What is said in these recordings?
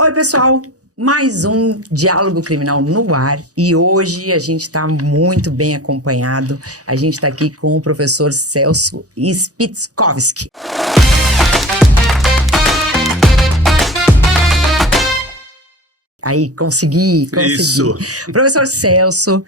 Oi, pessoal! Mais um Diálogo Criminal no ar e hoje a gente está muito bem acompanhado. A gente está aqui com o professor Celso Spitzkowski. Aí, consegui. Isso. Professor Celso,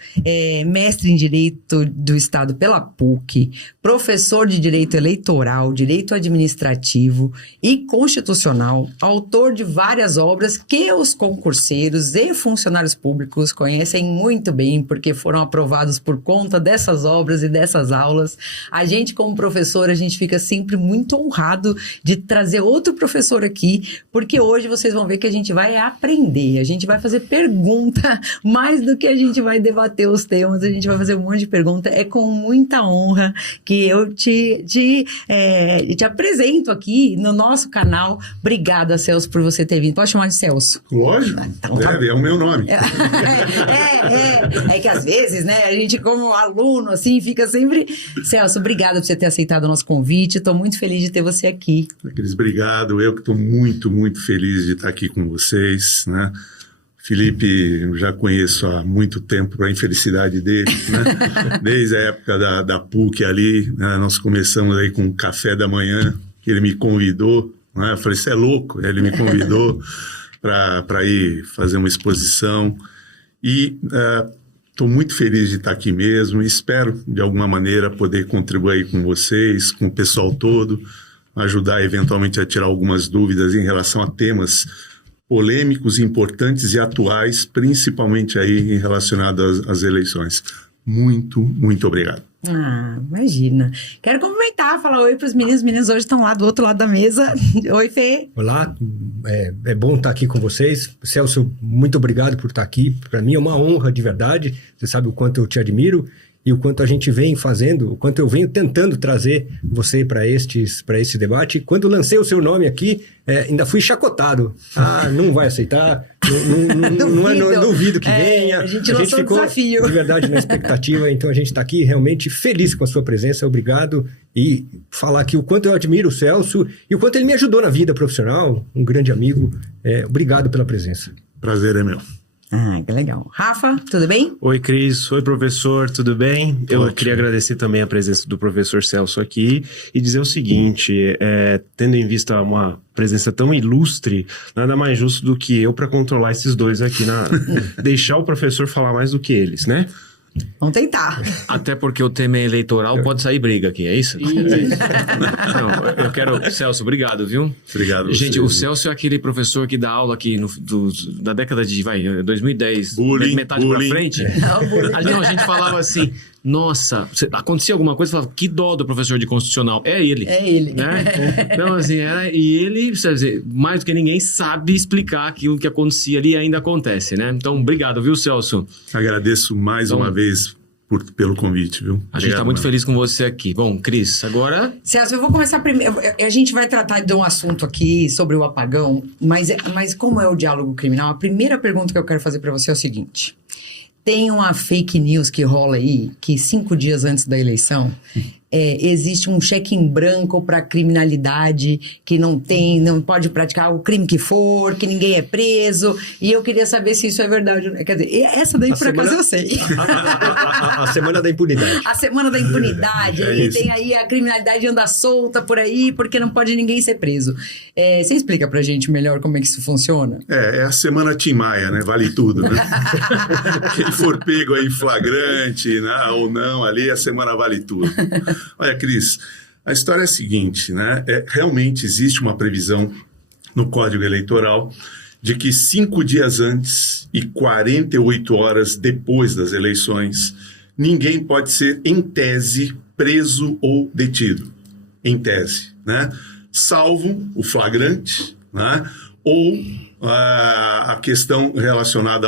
mestre em Direito do Estado pela PUC, professor de Direito Eleitoral, Direito Administrativo e Constitucional, autor de várias obras que os concurseiros e funcionários públicos conhecem muito bem, porque foram aprovados por conta dessas obras e dessas aulas. A gente, como professor, a gente fica sempre muito honrado de trazer outro professor aqui, porque hoje vocês vão ver que a gente vai aprender. A gente vai fazer pergunta, mais do que a gente vai debater os temas, a gente vai fazer um monte de pergunta. É com muita honra que eu te apresento aqui no nosso canal. Obrigada, Celso, por você ter vindo. Pode chamar de Celso? Lógico, então, deve, é o meu nome. É que às vezes, né, a gente como aluno, assim, fica sempre... Celso, obrigada por você ter aceitado o nosso convite. Estou muito feliz de ter você aqui. Cris, obrigado. Eu que estou muito, muito feliz de estar aqui com vocês, né? Felipe, eu já conheço há muito tempo, para a infelicidade dele, né? Desde a época da PUC ali, né? Nós começamos aí com o café da manhã, que ele me convidou, né? Eu falei, você é louco? Ele me convidou para ir fazer uma exposição e estou muito feliz de estar aqui mesmo e espero, de alguma maneira, poder contribuir com vocês, com o pessoal todo, ajudar eventualmente a tirar algumas dúvidas em relação a temas polêmicos, importantes e atuais, principalmente aí relacionados às eleições. Muito, muito obrigado. Imagina. Quero cumprimentar, falar oi para os meninos. Os meninos hoje estão lá do outro lado da mesa. Oi, Fê. Olá, é bom estar aqui com vocês. Celso, muito obrigado por estar aqui. Para mim é uma honra de verdade. Você sabe o quanto eu te admiro e o quanto a gente vem fazendo, o quanto eu venho tentando trazer você para esse debate. Quando lancei o seu nome aqui, ainda fui chacotado. Não vai aceitar, duvido que venha. A gente ficou desafio. De verdade na expectativa, então a gente está aqui realmente feliz com a sua presença, obrigado. E falar aqui o quanto eu admiro o Celso e o quanto ele me ajudou na vida profissional, um grande amigo. Obrigado pela presença. Prazer é meu. Que legal. Rafa, tudo bem? Oi, Cris. Oi, professor. Tudo bem? Eu Ótimo. queria agradecer também a presença do professor Celso aqui e dizer o seguinte, tendo em vista uma presença tão ilustre, nada mais justo do que eu para controlar esses dois aqui, deixar o professor falar mais do que eles, né? Vamos tentar. Até porque o tema é eleitoral, pode sair briga aqui, é isso? Não, eu quero... Celso, obrigado, viu? Obrigado. Gente, você, o Celso é aquele professor que dá aula aqui da década de 2010, metade pra frente. A gente falava assim, nossa, acontecia alguma coisa, falava, que dó do professor de constitucional. É ele. É ele. Né? Então, assim, e ele, mais do que ninguém, sabe explicar aquilo que acontecia ali e ainda acontece, né? Então, obrigado, viu, Celso? Agradeço mais uma vez pelo convite, viu? A gente está muito feliz com você aqui. Bom, Cris, agora... Celso, eu vou começar primeiro. A gente vai tratar de um assunto aqui sobre o apagão, mas como é o diálogo criminal, a primeira pergunta que eu quero fazer para você é o seguinte. Tem uma fake news que rola aí, que 5 dias antes da eleição, existe um cheque em branco para criminalidade, que não pode praticar o crime que for, que ninguém é preso, e eu queria saber se isso é verdade. Quer dizer, essa daí por acaso eu sei. A semana da impunidade. A semana da impunidade, tem aí a criminalidade anda solta por aí, porque não pode ninguém ser preso. Você explica pra gente melhor como é que isso funciona? É a semana Tim Maia, né? Vale tudo, né? Quem for pego aí flagrante, né? Ou não, ali a semana vale tudo. Olha, Cris, a história é a seguinte, né? Realmente existe uma previsão no Código Eleitoral de que 5 dias antes e 48 horas depois das eleições, ninguém pode ser, em tese, preso ou detido. Em tese, né? Salvo o flagrante, né? Ou a questão relacionada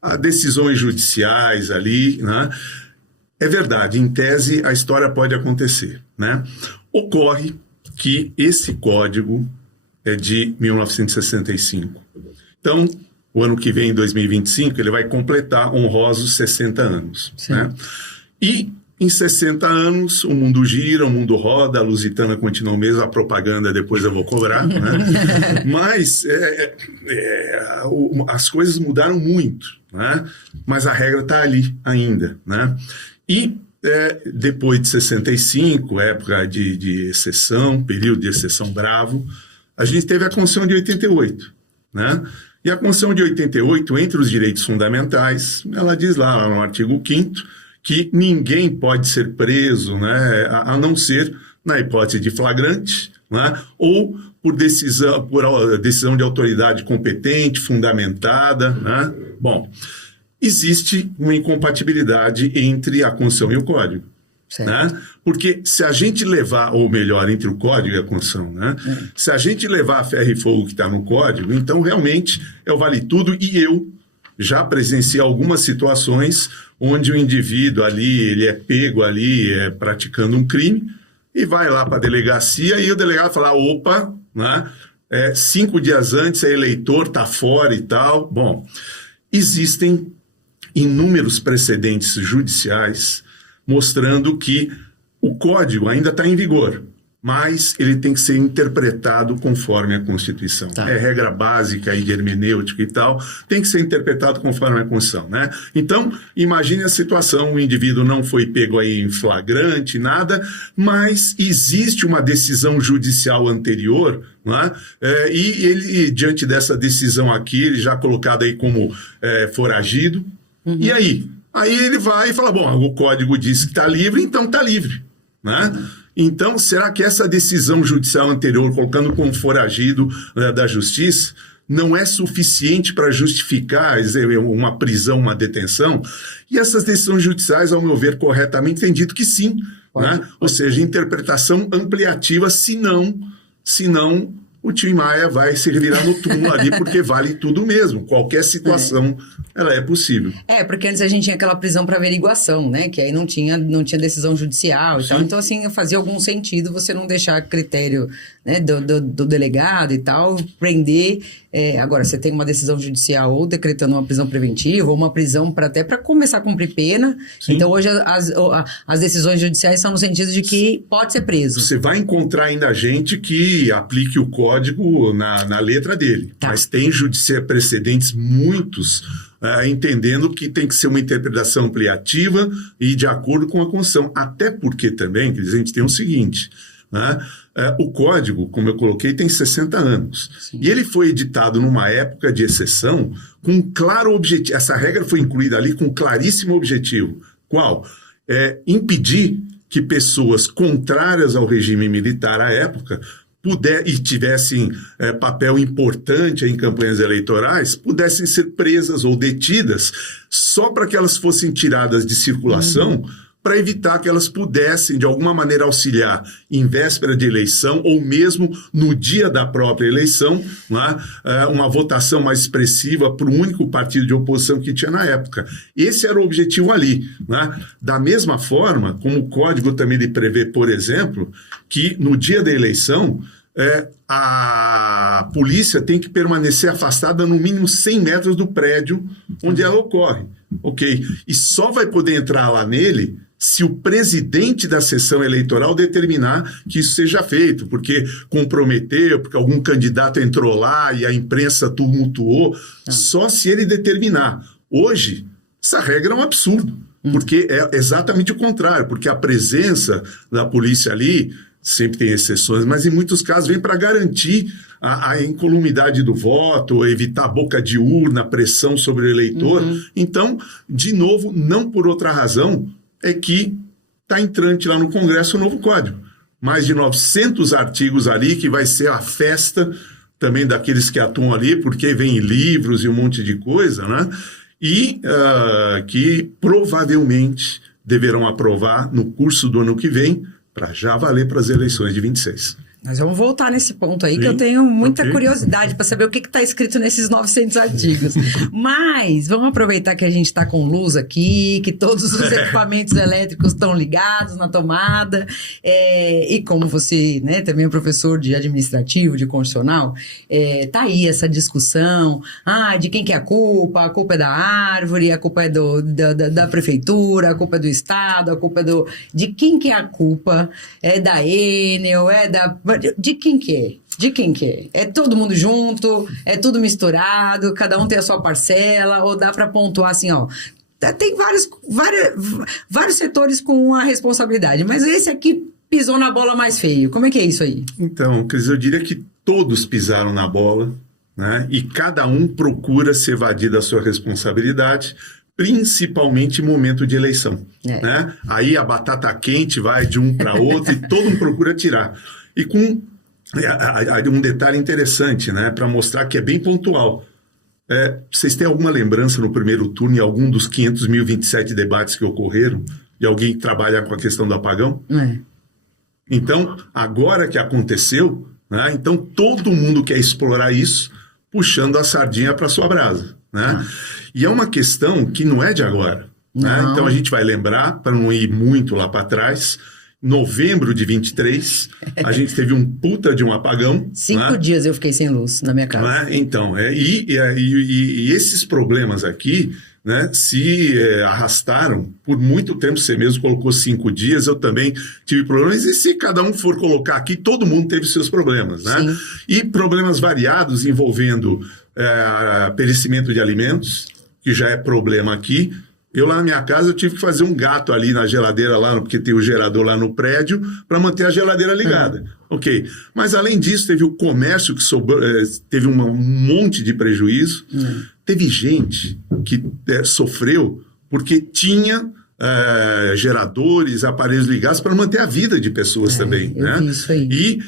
a decisões judiciais ali, né? É verdade, em tese a história pode acontecer, né? Ocorre que esse código é de 1965. Então, o ano que vem, em 2025, ele vai completar honrosos 60 anos, né? E em 60 anos, o mundo gira, o mundo roda, a Lusitana continua mesmo, a propaganda depois eu vou cobrar, né? Mas as coisas mudaram muito, né? Mas a regra está ali ainda, né? E depois de 65, época de exceção, período de exceção bravo, a gente teve a Constituição de 88, né? E a Constituição de 88, entre os direitos fundamentais, ela diz lá no artigo 5º, que ninguém pode ser preso, né, a não ser na hipótese de flagrante, né, ou por decisão de autoridade competente, fundamentada, né? Bom, existe uma incompatibilidade entre a Constituição e o Código, né? Porque se a gente levar, ou melhor, entre o Código e a Constituição, né? Se a gente levar a ferro e fogo que está no Código, então realmente é o vale tudo, e eu já presenciei algumas situações onde o indivíduo ali, ele é pego ali praticando um crime e vai lá para a delegacia e o delegado fala, opa, né? 5 dias antes é eleitor, está fora e tal. Bom, existem inúmeros precedentes judiciais mostrando que o Código ainda está em vigor, mas ele tem que ser interpretado conforme a Constituição. Tá. É regra básica aí de hermenêutica e tal, tem que ser interpretado conforme a Constituição, né? Então, imagine a situação, o indivíduo não foi pego aí em flagrante, nada, mas existe uma decisão judicial anterior, né? E ele, diante dessa decisão aqui, ele já colocado aí como foragido, e aí? Aí ele vai e fala, bom, o Código diz que está livre, então está livre, né? Então, será que essa decisão judicial anterior, colocando como foragido da justiça, não é suficiente para justificar uma prisão, uma detenção? E essas decisões judiciais, ao meu ver, corretamente, têm dito que sim, né? Ou seja, interpretação ampliativa, senão o Tim Maia vai se revirar no túmulo ali, porque vale tudo mesmo. Qualquer situação, ela é possível. Porque antes a gente tinha aquela prisão para averiguação, né? Que aí não tinha decisão judicial e tal. Então, assim, fazia algum sentido você não deixar critério, né, do delegado e tal, prender. Agora, você tem uma decisão judicial ou decretando uma prisão preventiva, ou uma prisão até para começar a cumprir pena. Sim. Então, hoje, as decisões judiciais são no sentido de que pode ser preso. Você vai encontrar ainda gente que aplique o Código na letra dele. Tá. Mas tem precedentes muitos entendendo que tem que ser uma interpretação ampliativa e de acordo com a Constituição. Até porque também, a gente tem o seguinte, né? O Código, como eu coloquei, tem 60 anos. Sim. E ele foi editado numa época de exceção com um claro objetivo. Essa regra foi incluída ali com um claríssimo objetivo. Qual? Impedir que pessoas contrárias ao regime militar à época e tivessem papel importante em campanhas eleitorais, pudessem ser presas ou detidas só para que elas fossem tiradas de circulação, para evitar que elas pudessem, de alguma maneira, auxiliar em véspera de eleição ou mesmo no dia da própria eleição, né, uma votação mais expressiva para o único partido de oposição que tinha na época. Esse era o objetivo ali, né? Da mesma forma, como o Código também lhe prevê, por exemplo, que no dia da eleição a polícia tem que permanecer afastada no mínimo 100 metros do prédio onde ela ocorre, ok? E só vai poder entrar lá nele se o presidente da sessão eleitoral determinar que isso seja feito, porque comprometeu, porque algum candidato entrou lá e a imprensa tumultuou, só se ele determinar. Hoje, essa regra é um absurdo, porque é exatamente o contrário, porque a presença da polícia ali, sempre tem exceções, mas em muitos casos vem para garantir a incolumidade do voto, evitar boca de urna, pressão sobre o eleitor. Então, de novo, não por outra razão, é que está entrante lá no Congresso o novo Código. Mais de 900 artigos ali, que vai ser a festa também daqueles que atuam ali, porque vem livros e um monte de coisa, né? E que provavelmente deverão aprovar no curso do ano que vem, para já valer para as eleições de 26. Nós vamos voltar nesse ponto aí, Sim, que eu tenho muita ok. curiosidade para saber o que está escrito nesses 900 artigos. Mas vamos aproveitar que a gente está com luz aqui, que todos os equipamentos elétricos estão ligados na tomada. E como você, né, também é professor de administrativo, de constitucional, tá aí essa discussão de quem que é a culpa é da árvore, a culpa é da prefeitura, a culpa é do Estado, a culpa é de quem que é a culpa? É da Enel, de quem que é? De quem que é? É todo mundo junto? É tudo misturado? Cada um tem a sua parcela? Ou dá para pontuar assim, ó? Tem vários setores com a responsabilidade, mas esse aqui pisou na bola mais feio. Como é que é isso aí? Então, quer dizer, eu diria que todos pisaram na bola, né? E cada um procura se evadir da sua responsabilidade, principalmente em momento de eleição. Né? Aí a batata quente vai de um para outro e todo mundo procura tirar. E com um detalhe interessante, né, para mostrar que é bem pontual. Vocês têm alguma lembrança no primeiro turno, em algum dos 500.027 debates que ocorreram, de alguém que trabalha com a questão do apagão? Então, agora que aconteceu, né, então todo mundo quer explorar isso, puxando a sardinha para sua brasa. Né? E é uma questão que não é de agora. Né? Então a gente vai lembrar, para não ir muito lá para trás, novembro de 23, a gente teve um puta de um apagão. 5 dias eu fiquei sem luz na minha casa. Então, e esses problemas aqui, né, se arrastaram por muito tempo. Você mesmo colocou 5 dias, eu também tive problemas. E se cada um for colocar aqui, todo mundo teve seus problemas. Né? E problemas variados envolvendo perecimento de alimentos, que já é problema aqui. Eu lá na minha casa eu tive que fazer um gato ali na geladeira, lá, porque tem o gerador lá no prédio, para manter a geladeira ligada. Ok. Mas além disso, teve o comércio que teve um monte de prejuízo. Teve gente que sofreu porque tinha geradores, aparelhos ligados para manter a vida de pessoas também. Né? Isso aí. E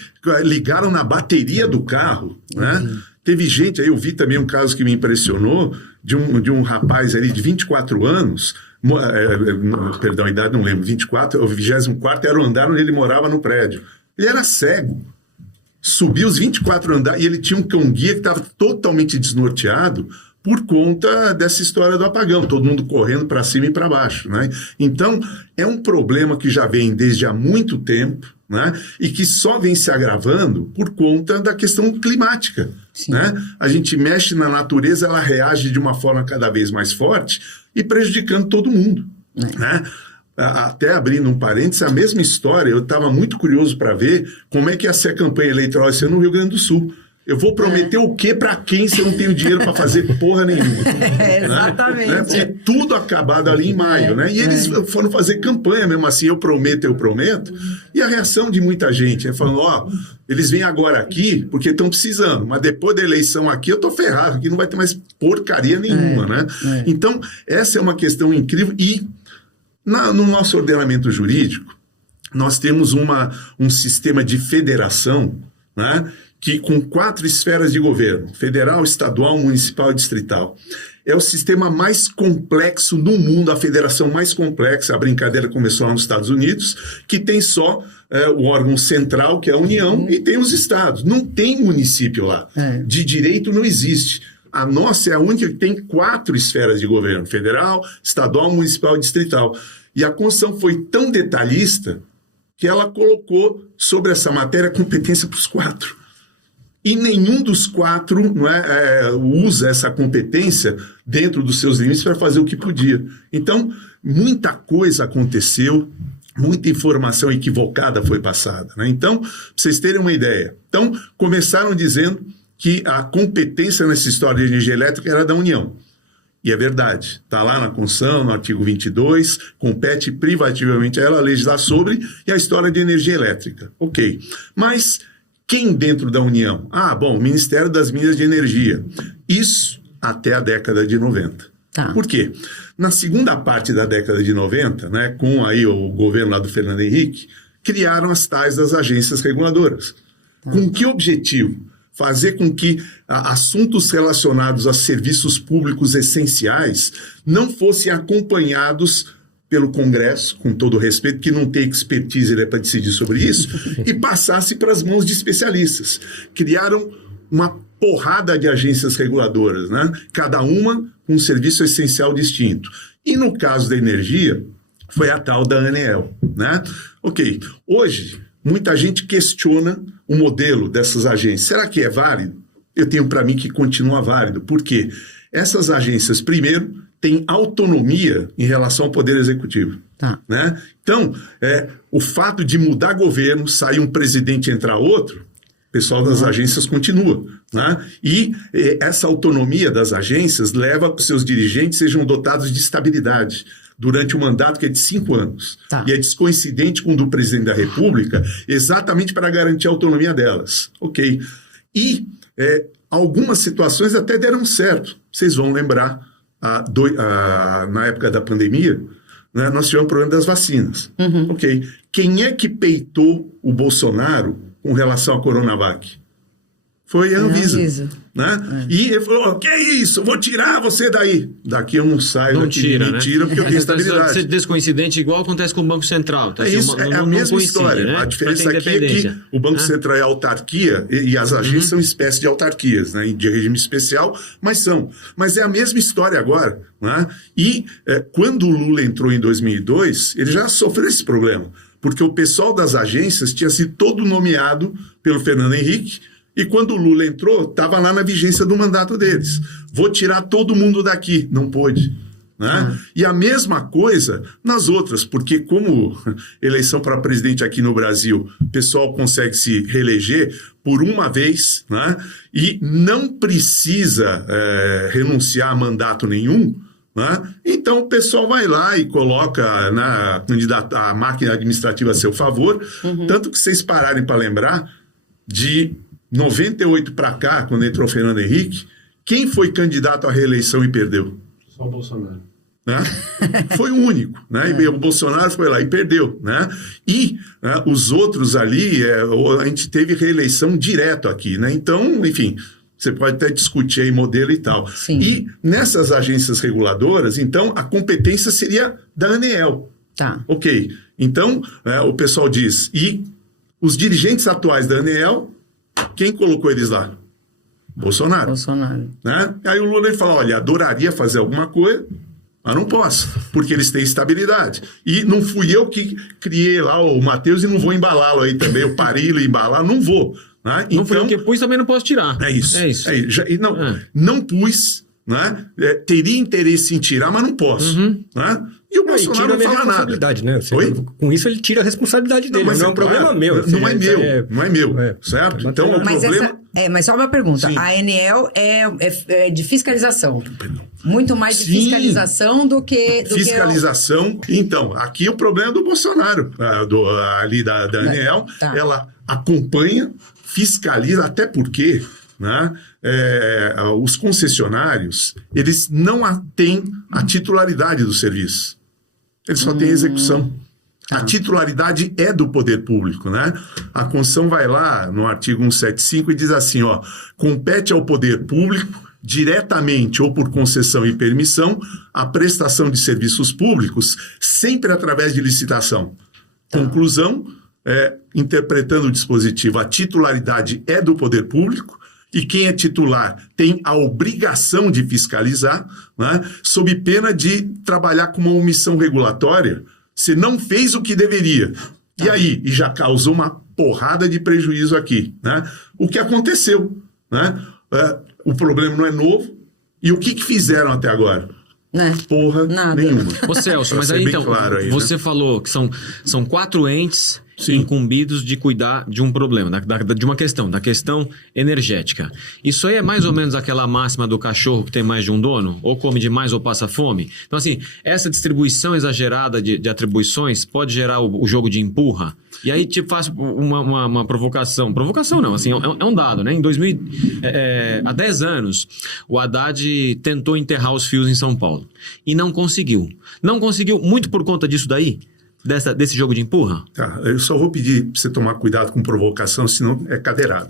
ligaram na bateria do carro. Né? Teve gente, aí eu vi também um caso que me impressionou, de um rapaz ali de 24 anos, perdão, a idade não lembro, 24, o 24º era o andar onde ele morava no prédio. Ele era cego, subiu os 24 andares e ele tinha um cão-guia que estava totalmente desnorteado por conta dessa história do apagão, todo mundo correndo para cima e para baixo. Né? Então, é um problema que já vem desde há muito tempo, né? E que só vem se agravando por conta da questão climática. Né? A gente mexe na natureza, ela reage de uma forma cada vez mais forte e prejudicando todo mundo. Né? Até abrindo um parênteses, a mesma história, eu estava muito curioso para ver como é que ia ser a campanha eleitoral esse ano no Rio Grande do Sul. Eu vou prometer o quê para quem se eu não tenho dinheiro para fazer porra nenhuma? Exatamente. Né? Porque tudo acabado ali em maio. Né? E eles foram fazer campanha mesmo assim, eu prometo. E a reação de muita gente é falando, eles vêm agora aqui porque estão precisando, mas depois da eleição aqui eu tô ferrado, aqui não vai ter mais porcaria nenhuma. Né? Então, essa é uma questão incrível. E no nosso ordenamento jurídico, nós temos um sistema de federação, né? Que com 4 esferas de governo, federal, estadual, municipal e distrital. É o sistema mais complexo do mundo, a federação mais complexa. A brincadeira começou lá nos Estados Unidos, que tem só o órgão central, que é a União, e tem os estados. Não tem município lá. De direito não existe. A nossa é a única que tem 4 esferas de governo, federal, estadual, municipal e distrital. E a Constituição foi tão detalhista que ela colocou sobre essa matéria competência para os 4. E nenhum dos 4 usa essa competência dentro dos seus limites para fazer o que podia. Então, muita coisa aconteceu, muita informação equivocada foi passada. Né? Então, para vocês terem uma ideia. Então, começaram dizendo que a competência nessa história de energia elétrica era da União. E é verdade. Está lá na Constituição, no artigo 22, compete privativamente a ela legislar sobre e a história de energia elétrica. Ok. Mas quem dentro da União? O Ministério das Minas de Energia. Isso até a década de 90. Por quê? Na segunda parte da década de 90, né, com aí o governo lá do Fernando Henrique, criaram as tais das agências reguladoras. Com que objetivo? Fazer com que assuntos relacionados a serviços públicos essenciais não fossem acompanhados pelo Congresso, com todo o respeito, que não tem expertise para decidir sobre isso, e passasse para as mãos de especialistas. Criaram uma porrada de agências reguladoras, né? Cada uma com um serviço essencial distinto. E no caso da energia, foi a tal da ANEEL, né? Ok, hoje muita gente questiona o modelo dessas agências. Será que é válido? Eu tenho para mim que continua válido. Por quê? Essas agências, primeiro, têm autonomia em relação ao Poder Executivo. Tá. Né? Então, o fato de mudar governo, sair um presidente e entrar outro, o pessoal das agências continua. Né? E essa autonomia das agências leva a que os seus dirigentes sejam dotados de estabilidade durante um mandato que é de 5 anos. Tá. E é descoincidente com o do presidente da República, exatamente para garantir a autonomia delas. Ok. E algumas situações até deram certo. Vocês vão lembrar, na época da pandemia, né, nós tivemos o problema das vacinas. Uhum. Ok. Quem é que peitou o Bolsonaro com relação à Coronavac? Foi a Anvisa. Né? E ele falou, que é isso? Vou tirar você daí. Daqui eu não saio, Não daqui tira, me tira, porque eu tenho estabilidade. Ser descoincidente igual acontece com o Banco Central. Tá? É isso, é a mesma história. Né? A diferença aqui é que o Banco Central é autarquia e as agências são espécie de autarquias, né? De regime especial, mas são. Mas é a mesma história agora. Né? E quando o Lula entrou em 2002, ele já sofreu esse problema, porque o pessoal das agências tinha sido todo nomeado pelo Fernando Henrique, e quando o Lula entrou, estava lá na vigência do mandato deles. Vou tirar todo mundo daqui. Não pôde. Né? E a mesma coisa nas outras, porque como eleição para presidente aqui no Brasil, o pessoal consegue se reeleger por uma vez, né? E não precisa renunciar a mandato nenhum, né? Então o pessoal vai lá e coloca a máquina administrativa a seu favor, tanto que vocês pararem para lembrar, de 98 para cá, quando entrou o Fernando Henrique, quem foi candidato à reeleição e perdeu? Só o Bolsonaro. Né? Foi o único, né? E o Bolsonaro foi lá e perdeu, né? E os outros ali, a gente teve reeleição direto aqui, né? Então, enfim, você pode até discutir aí modelo e tal. Sim. E nessas agências reguladoras, então, a competência seria da ANEEL. Tá. Ok, então o pessoal diz, e os dirigentes atuais da ANEEL, quem colocou eles lá? Bolsonaro. Né? Aí o Lula ele fala, olha, adoraria fazer alguma coisa, mas não posso, porque eles têm estabilidade. E não fui eu que criei lá o Matheus e não vou embalá-lo aí também, eu parei ele embalar, não vou. Né? Não fui eu que pus, também não posso tirar. É isso. Não pus, né? Teria interesse em tirar, mas não posso. Né? E o Bolsonaro não fala nada. Né? Com isso ele tira a responsabilidade dele. Não é um problema meu. Não é meu. Certo? Então o problema... Mas só uma pergunta. Sim. A ANEEL é de fiscalização. Muito mais de fiscalização do que... Fiscalização. Então, aqui o problema é do Bolsonaro, ali da ANEEL. Tá. Ela acompanha, fiscaliza, até porque... Né? Os concessionários, eles não têm a titularidade do serviço. Eles só têm a execução. A titularidade é do poder público, né? A Constituição vai lá no artigo 175 e diz assim, ó, compete ao poder público, diretamente ou por concessão e permissão, a prestação de serviços públicos, sempre através de licitação. Conclusão, interpretando o dispositivo, a titularidade é do poder público, e quem é titular tem a obrigação de fiscalizar, né, sob pena de trabalhar com uma omissão regulatória. Você não fez o que deveria. E aí? E já causou uma porrada de prejuízo aqui. Né? O que aconteceu? Né? O problema não é novo. E o que fizeram até agora? Porra nada. Nenhuma. Ô Celso, mas aí então, claro aí, você falou que são 4 entes incumbidos de cuidar de um problema, de uma questão, da questão energética. Isso aí é mais ou menos aquela máxima do cachorro que tem mais de um dono? Ou come demais ou passa fome? Então assim, essa distribuição exagerada de atribuições pode gerar o jogo de empurra? E aí te faço uma provocação. Provocação não, assim, é um dado, né? Em 2000, há 10 anos, o Haddad tentou enterrar os fios em São Paulo. E não conseguiu. Não conseguiu muito por conta disso daí? desse jogo de empurra? Tá, eu só vou pedir para você tomar cuidado com provocação, senão é cadeirada.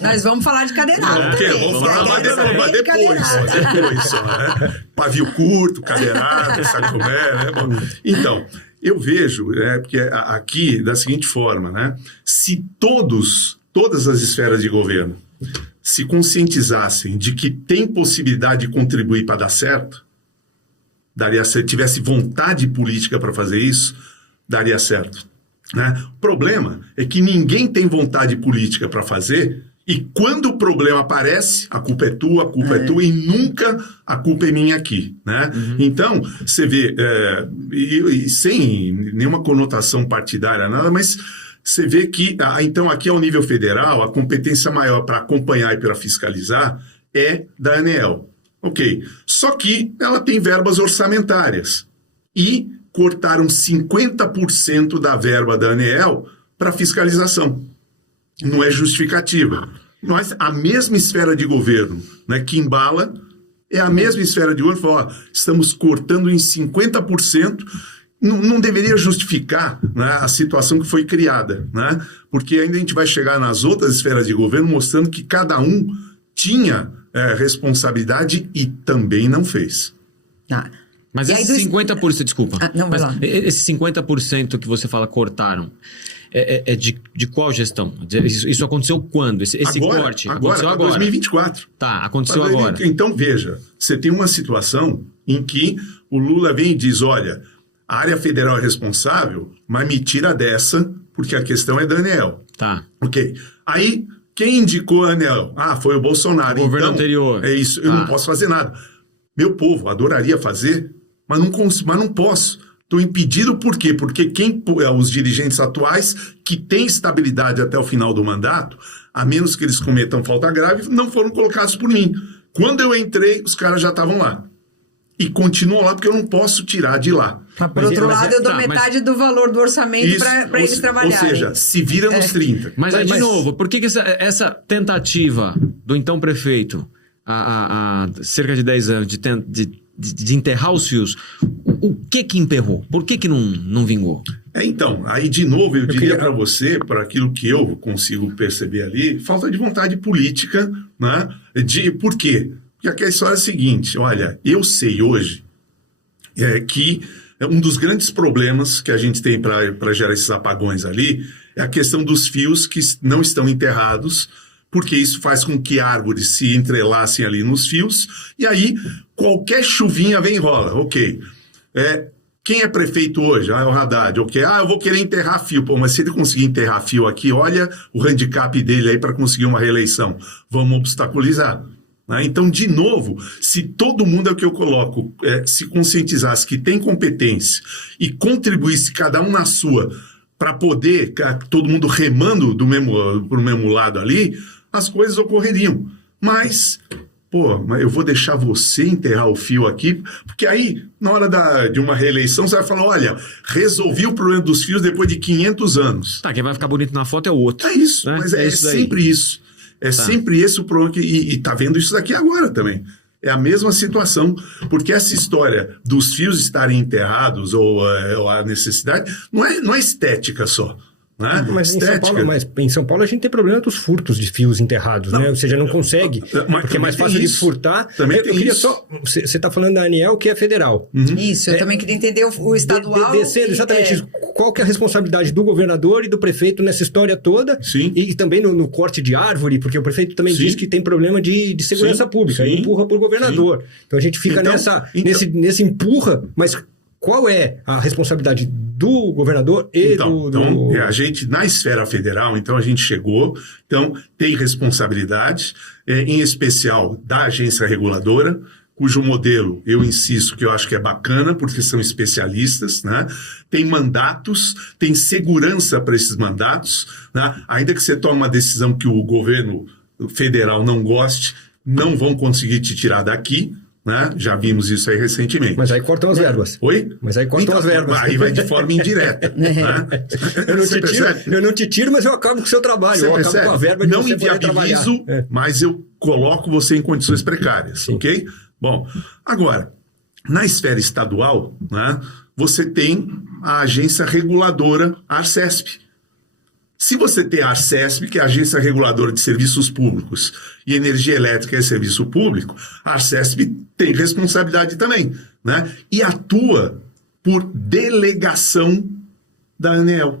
Nós vamos falar de cadeirada. Vamos falar depois só, né? Pavio curto, cadeirada, sabe como é, né? Bom, então, eu vejo, porque aqui da seguinte forma, né? Se todas as esferas de governo se conscientizassem de que tem possibilidade de contribuir para dar certo, daria certo. Tivesse vontade política para fazer isso, daria certo. Né? O problema é que ninguém tem vontade política para fazer, e quando o problema aparece, a culpa é tua, e nunca a culpa é minha aqui. Né? Então, você vê, e sem nenhuma conotação partidária, nada, mas você vê que, então, aqui ao nível federal, a competência maior para acompanhar e para fiscalizar é da ANEEL. Ok. Só que ela tem verbas orçamentárias. E cortaram 50% da verba da ANEEL para fiscalização. Não é justificativa. Mas a mesma esfera de governo, né, que embala, é a mesma esfera de governo. Fala, estamos cortando em 50%. Não deveria justificar, né, a situação que foi criada, né? Porque ainda a gente vai chegar nas outras esferas de governo mostrando que cada um tinha responsabilidade e também não fez. Mas esse 50%, desculpa, vai lá. Esse 50% que você fala cortaram, é de qual gestão? Isso aconteceu quando? Esse corte? Aconteceu agora. 2024. Tá, aconteceu agora. Então, veja, você tem uma situação em que o Lula vem e diz, olha, a área federal é responsável, mas me tira dessa, porque a questão é da ANEEL. Tá. Ok. Aí, quem indicou a ANEEL? Foi o Bolsonaro. O governo anterior. É isso, eu não posso fazer nada. Meu povo, adoraria fazer, mas não posso. Estou impedido por quê? Porque os dirigentes atuais, que têm estabilidade até o final do mandato, a menos que eles cometam falta grave, não foram colocados por mim. Quando eu entrei, os caras já estavam lá. E continuam lá porque eu não posso tirar de lá. Mas, por outro lado, eu dou metade do valor do orçamento para eles trabalharem. Ou seja, se vira nos 30. Mas aí, de novo, por que essa tentativa do então prefeito, há cerca de 10 anos, de enterrar os fios, o que emperrou? Por que não vingou? Então, aí de novo eu diria para você, por aquilo que eu consigo perceber ali, falta de vontade política, né? Por quê? Porque aqui a história é a seguinte, olha, eu sei hoje que um dos grandes problemas que a gente tem para gerar esses apagões ali é a questão dos fios que não estão enterrados, porque isso faz com que árvores se entrelacem ali nos fios, e aí qualquer chuvinha vem e rola. Ok. Quem é prefeito hoje? É o Haddad. Ok. Eu vou querer enterrar fio. Pô, mas se ele conseguir enterrar fio aqui, olha o handicap dele aí para conseguir uma reeleição. Vamos obstaculizar. Então, de novo, se todo mundo, é o que eu coloco, se conscientizasse que tem competência e contribuísse cada um na sua para poder, todo mundo remando pro mesmo lado ali, as coisas ocorreriam. Mas eu vou deixar você enterrar o fio aqui, porque aí, na hora de uma reeleição, você vai falar, olha, resolvi o problema dos fios depois de 500 anos. Quem vai ficar bonito na foto é o outro. É isso, né? Mas é isso sempre isso. Sempre esse o problema, e tá vendo isso daqui agora também. É a mesma situação, porque essa história dos fios estarem enterrados ou a necessidade não é estética só. Né? Mas em São Paulo a gente tem problema dos furtos de fios enterrados, né? Ou seja, não consegue, porque é mais fácil de furtar. Também tem queria isso. Só, você está falando da ANEEL, que é federal. Isso, eu também queria entender o estadual. Descendo exatamente isso. Qual que é a responsabilidade do governador e do prefeito nessa história toda? Sim. E também no corte de árvore, porque o prefeito também diz que tem problema de segurança pública, e empurra para o governador. Então a gente fica nesse empurra, mas qual é a responsabilidade do governador e a gente, na esfera federal, então a gente chegou, tem responsabilidade, em especial da agência reguladora, cujo modelo, eu insisto que eu acho que é bacana, porque são especialistas, né? Tem mandatos, tem segurança para esses mandatos, né? Ainda que você tome uma decisão que o governo federal não goste, não vão conseguir te tirar daqui, né? Já vimos isso aí recentemente. Mas aí cortam as verbas. Oi? Mas aí cortam as verbas. Aí vai de forma indireta. Né? Eu não te tiro, mas eu acabo com o seu trabalho. Eu acabo com a verba de não você poder trabalhar. Não inviabilizo, mas eu coloco você em condições precárias. Sim. Ok? Bom, agora, na esfera estadual, né, você tem a agência reguladora Arcesp. Se você tem a Arcesp, que é a Agência Reguladora de Serviços Públicos, e energia elétrica é serviço público, a Arcesp tem responsabilidade também, né? E atua por delegação da ANEEL.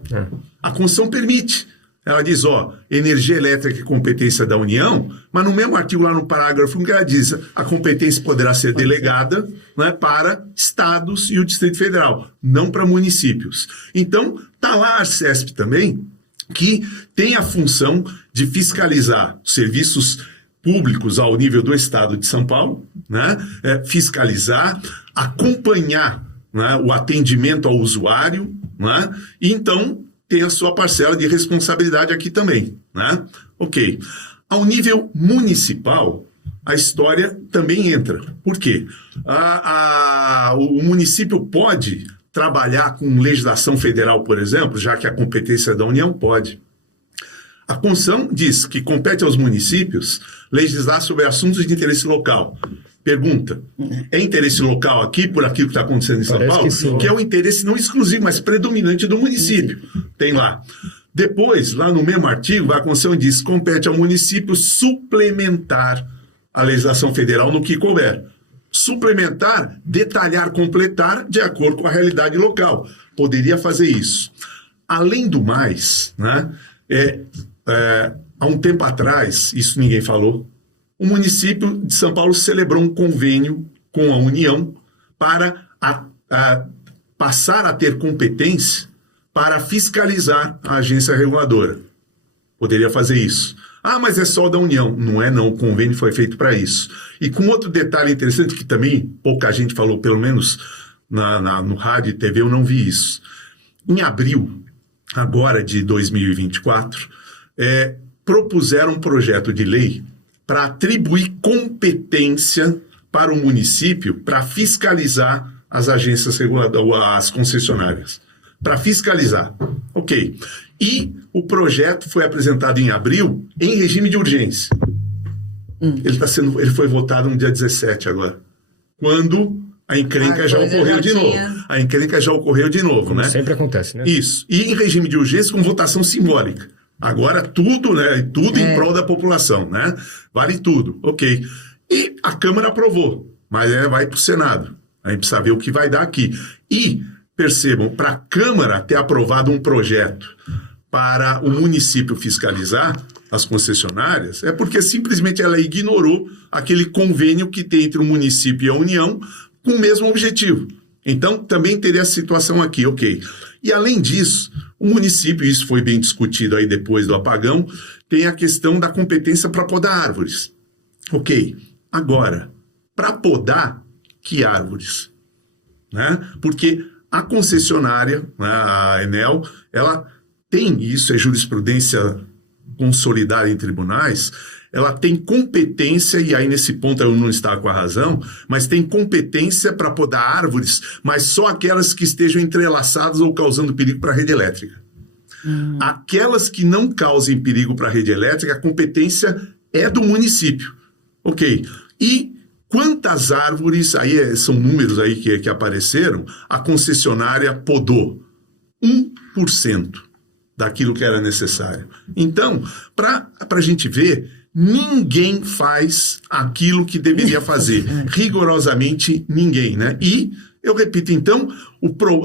A Constituição permite. Ela diz, energia elétrica é competência da União, mas no mesmo artigo, lá no parágrafo 1, que ela diz, a competência poderá ser delegada, né, para estados e o Distrito Federal, não para municípios. Então, está lá a Arcesp também, que tem a função de fiscalizar serviços públicos ao nível do Estado de São Paulo, né? Fiscalizar, acompanhar, né, o atendimento ao usuário, né? E então tem a sua parcela de responsabilidade aqui também, né? Ok. Ao nível municipal, a história também entra. Por quê? O município pode trabalhar com legislação federal, por exemplo, já que a competência da União pode. A Constituição diz que compete aos municípios legislar sobre assuntos de interesse local. Pergunta, é interesse local aqui por aquilo que está acontecendo em São Paulo? Que sim, que é o interesse não exclusivo, mas predominante do município. Tem lá. Depois, lá no mesmo artigo, a Constituição diz que compete ao município suplementar a legislação federal no que couber. Suplementar, detalhar, completar de acordo com a realidade local. Poderia fazer isso. Além do mais, né, há um tempo atrás, isso ninguém falou, o município de São Paulo celebrou um convênio com a União para passar a ter competência para fiscalizar a agência reguladora. Poderia fazer isso. Mas é só da União. Não é, não. O convênio foi feito para isso. E com outro detalhe interessante, que também pouca gente falou, pelo menos no rádio e TV, eu não vi isso. Em abril, agora de 2024, propuseram um projeto de lei para atribuir competência para o município para fiscalizar as agências reguladoras, as concessionárias. Para fiscalizar. Ok. E o projeto foi apresentado em abril em regime de urgência. Ele foi votado no dia 17 agora. Quando a encrenca já ocorreu de novo. A encrenca já ocorreu de novo, como né? Sempre acontece, né? Isso. E em regime de urgência com votação simbólica. Agora tudo, né? Tudo em prol da população, né? Vale tudo. Ok. E a Câmara aprovou, mas vai para o Senado. A gente precisa ver o que vai dar aqui. E percebam, para a Câmara ter aprovado um projeto para o município fiscalizar as concessionárias, é porque simplesmente ela ignorou aquele convênio que tem entre o município e a União com o mesmo objetivo. Então, também teria a situação aqui, ok. E, além disso, o município, isso foi bem discutido aí depois do apagão, tem a questão da competência para podar árvores. Ok. Agora, para podar, que árvores? Né? Porque a concessionária, né, a Enel, ela tem, isso é jurisprudência consolidada em tribunais, ela tem competência, e aí nesse ponto eu não estava com a razão, mas tem competência para podar árvores, mas só aquelas que estejam entrelaçadas ou causando perigo para a rede elétrica. Aquelas que não causem perigo para a rede elétrica, a competência é do município. Ok. E quantas árvores, aí são números aí que apareceram, a concessionária podou? 1% daquilo que era necessário. Então, para a gente ver, ninguém faz aquilo que deveria fazer. Rigorosamente ninguém, né? E, eu repito, então,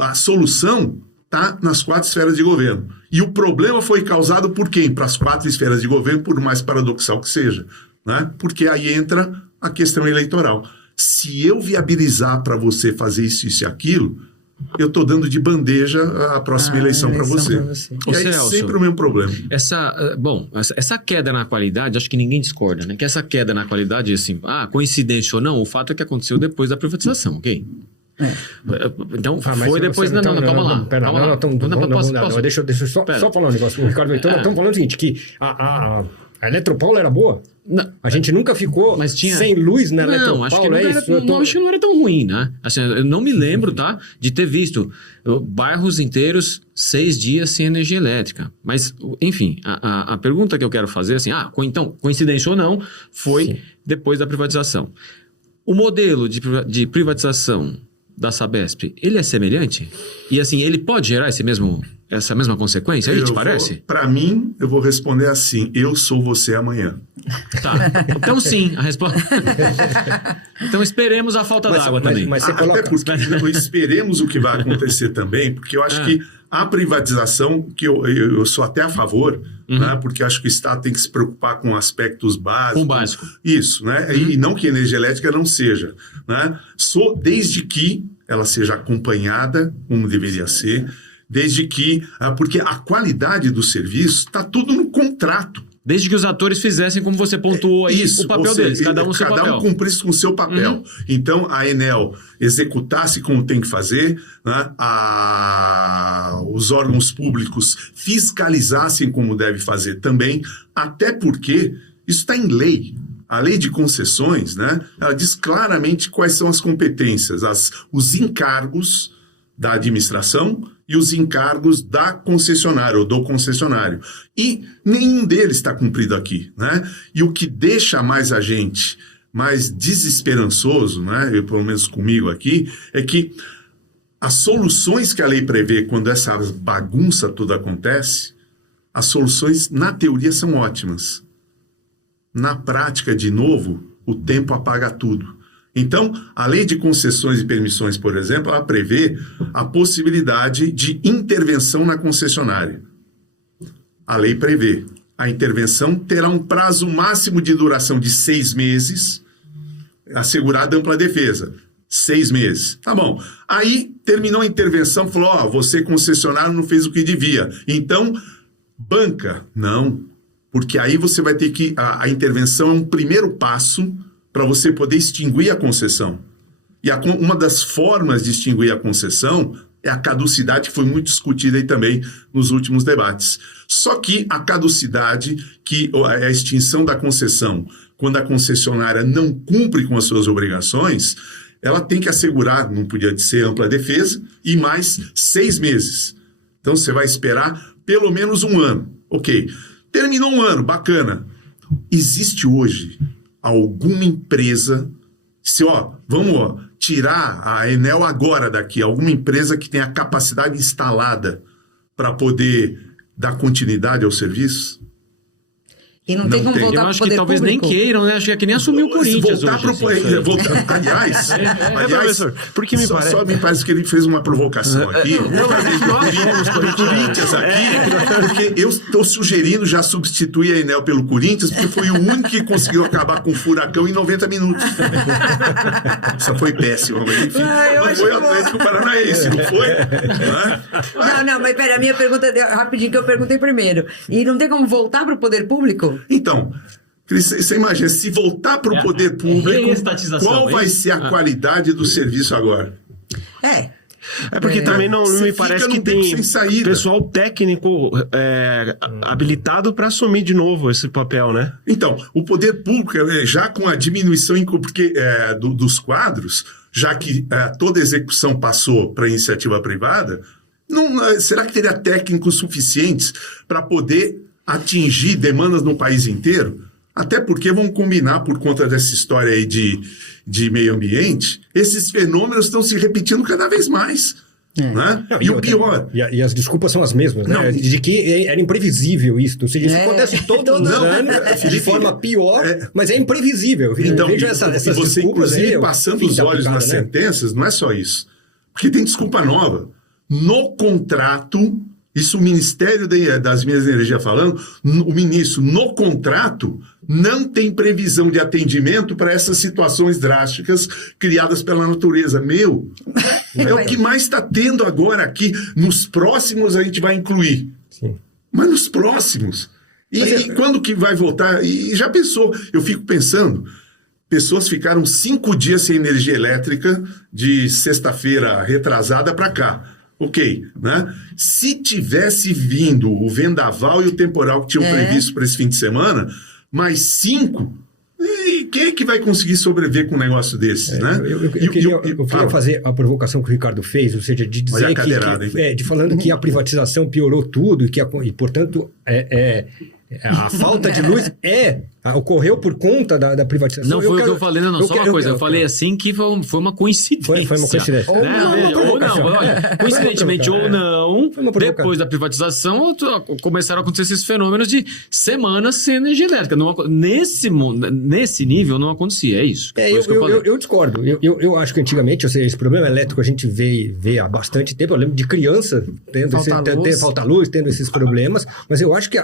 a solução está nas 4 esferas de governo. E o problema foi causado por quem? Para as 4 esferas de governo, por mais paradoxal que seja. Né? Porque aí entra a questão eleitoral. Se eu viabilizar para você fazer isso e aquilo, eu estou dando de bandeja a próxima eleição para você. E aí Celso, sempre o mesmo problema. Essa queda na qualidade, acho que ninguém discorda, né? Que essa queda na qualidade, assim, coincidência ou não, o fato é que aconteceu depois da privatização, ok? Então, foi depois... Não, calma lá. Deixa eu só falar um negócio. O Ricardo, então, nós estamos falando o seguinte, que a Eletropaulo era boa? Não. A gente nunca ficou sem luz na Eletropaulo. Não, acho que não era tão ruim, né? Assim, eu não me lembro, tá? De ter visto bairros inteiros 6 dias sem energia elétrica. Mas, enfim, a pergunta que eu quero fazer, assim, então, coincidência ou não, foi depois da privatização. O modelo de privatização da Sabesp, ele é semelhante? E assim, ele pode gerar essa mesma consequência? Aí te parece? Para mim, eu vou responder assim: eu sou você amanhã. Tá. Então sim, a resposta. Então esperemos a falta d'água também. Mas você coloca... Até porque esperemos o que vai acontecer também, porque eu acho que a privatização, que eu sou até a favor, né, porque eu acho que o Estado tem que se preocupar com aspectos básicos. Com o básico. Isso, né? E não que a energia elétrica não seja, né? Desde que ela seja acompanhada, como deveria ser, desde que... Porque a qualidade do serviço está tudo no contrato. Desde que os atores fizessem, como você pontuou aí, Isso, o papel deles, cada um o seu papel. Cada um cumprisse com o seu papel. Então, a Enel executasse como tem que fazer, né? Os órgãos públicos fiscalizassem como deve fazer também, até porque isso está em lei. A lei de concessões, né? Ela diz claramente quais são as competências, os encargos da administração e os encargos da concessionária ou do concessionário. E nenhum deles está cumprido aqui, né? E o que deixa mais a gente mais desesperançoso, né? Eu, pelo menos comigo aqui, é que as soluções que a lei prevê quando essa bagunça toda acontece, as soluções, na teoria, são ótimas. Na prática, de novo, o tempo apaga tudo. Então, a lei de concessões e permissões, por exemplo, ela prevê a possibilidade de intervenção na concessionária. A lei prevê. A intervenção terá um prazo máximo de duração de 6 meses, assegurada ampla defesa. 6 meses. Tá bom. Aí, terminou a intervenção, falou, você concessionário não fez o que devia. Então, banca. Não. Porque aí você vai ter que... A intervenção é um primeiro passo para você poder extinguir a concessão. E uma das formas de extinguir a concessão é a caducidade, que foi muito discutida aí também nos últimos debates. Só que a caducidade, que é a extinção da concessão, quando a concessionária não cumpre com as suas obrigações, ela tem que assegurar, não podia ser ampla defesa, e mais 6 meses. Então você vai esperar pelo menos 1 ano. Ok. Terminou 1 ano, bacana. Existe hoje alguma empresa, vamos tirar a Enel agora daqui, alguma empresa que tenha a capacidade instalada para poder dar continuidade ao serviço? E não tem como voltar para o poder público? Eu acho que talvez nem queiram, né? Acho que é que nem assumir o Corinthians Aliás, professor, porque me parece... Só me parece que ele fez uma provocação aqui. O Corinthians aqui, porque eu estou sugerindo já substituir a Enel pelo Corinthians, porque foi o único que conseguiu acabar com o Furacão em 90 minutos. Essa foi péssima, mas enfim. Mas foi o Atlético Paranaense, não foi? Não, mas pera, a minha pergunta, rapidinho, que eu perguntei primeiro. E não tem como voltar para o poder público? Então, você imagina, se voltar para o poder público, qual vai ser a qualidade do serviço agora? É porque também não me parece que tem pessoal técnico habilitado para assumir de novo esse papel, né? Então, o poder público, já com a diminuição dos quadros, já que toda execução passou para a iniciativa privada, será que teria técnicos suficientes para poder atingir demandas no país inteiro? Até porque, vamos combinar, por conta dessa história aí de meio ambiente, esses fenômenos estão se repetindo cada vez mais. Né? Não, e o pior... E as desculpas são as mesmas, né? De que era imprevisível isso. Ou seja, isso acontece todos os anos, de forma pior, mas é imprevisível. Então, vejo essas e você, inclusive, aí, passando os olhos nas sentenças, não é só isso. Porque tem desculpa nova. No contrato... Isso o Ministério das Minas e Energia falando, o ministro, no contrato, não tem previsão de atendimento para essas situações drásticas criadas pela natureza. É o que mais está tendo agora aqui. Nos próximos a gente vai incluir. Sim. Mas nos próximos. E quando que vai voltar? E já pensou? Eu fico pensando, pessoas ficaram 5 dias sem energia elétrica de sexta-feira retrasada para cá. Ok, né? Se tivesse vindo o vendaval e o temporal que tinham previsto para esse fim de semana, mais 5, quem é que vai conseguir sobreviver com um negócio desses, né? Eu queria fazer a provocação que o Ricardo fez, ou seja, de dizer falando que a privatização piorou tudo e portanto, A falta de luz ocorreu por conta da privatização. Não foi o que eu falei, não, só uma coisa. Eu falei assim que foi uma coincidência. Foi uma coincidência. Ou não, olha, coincidentemente ou não, depois da privatização começaram a acontecer esses fenômenos de semanas sem energia elétrica. Nesse nível não acontecia, é isso. Eu discordo. Eu acho que antigamente, ou seja, esse problema elétrico a gente vê há bastante tempo. Eu lembro de criança tendo falta luz, tendo esses problemas, mas eu acho que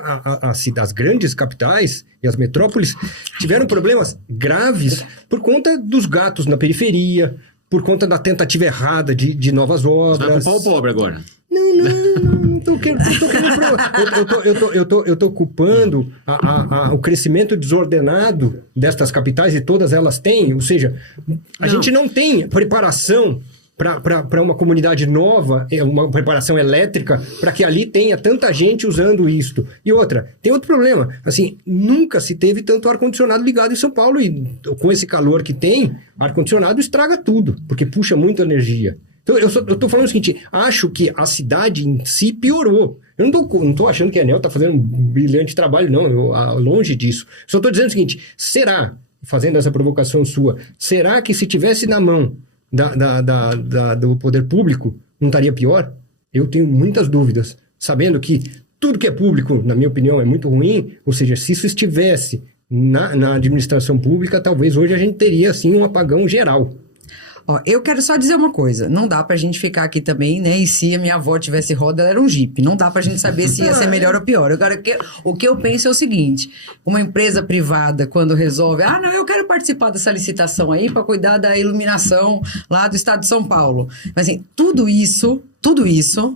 as grandes capitais e as metrópoles tiveram problemas graves por conta dos gatos na periferia, por conta da tentativa errada de novas obras. Vai culpar o pobre agora. Não tô querendo. Eu tô culpando o crescimento desordenado destas capitais, e todas elas têm, ou seja, a gente não tem preparação para uma comunidade nova, uma preparação elétrica, para que ali tenha tanta gente usando isto. E outra, tem outro problema, assim, nunca se teve tanto ar-condicionado ligado em São Paulo, e com esse calor que tem, ar-condicionado estraga tudo, porque puxa muita energia. Então, eu tô falando o seguinte, acho que a cidade em si piorou. Eu não tô achando que a Enel tá fazendo um brilhante trabalho, não, longe disso. Só tô dizendo o seguinte, será, fazendo essa provocação sua, será que se tivesse na mão do poder público, não estaria pior? Eu tenho muitas dúvidas, sabendo que tudo que é público, na minha opinião, é muito ruim, ou seja, se isso estivesse na administração pública, talvez hoje a gente teria, assim, um apagão geral. Ó, eu quero só dizer uma coisa, não dá pra gente ficar aqui também, né, e se a minha avó tivesse roda, ela era um Jeep, não dá pra gente saber se ia ser melhor ou pior. Agora, o que eu penso é o seguinte, uma empresa privada, quando resolve, não, eu quero participar dessa licitação aí pra cuidar da iluminação lá do estado de São Paulo. Mas, assim, tudo isso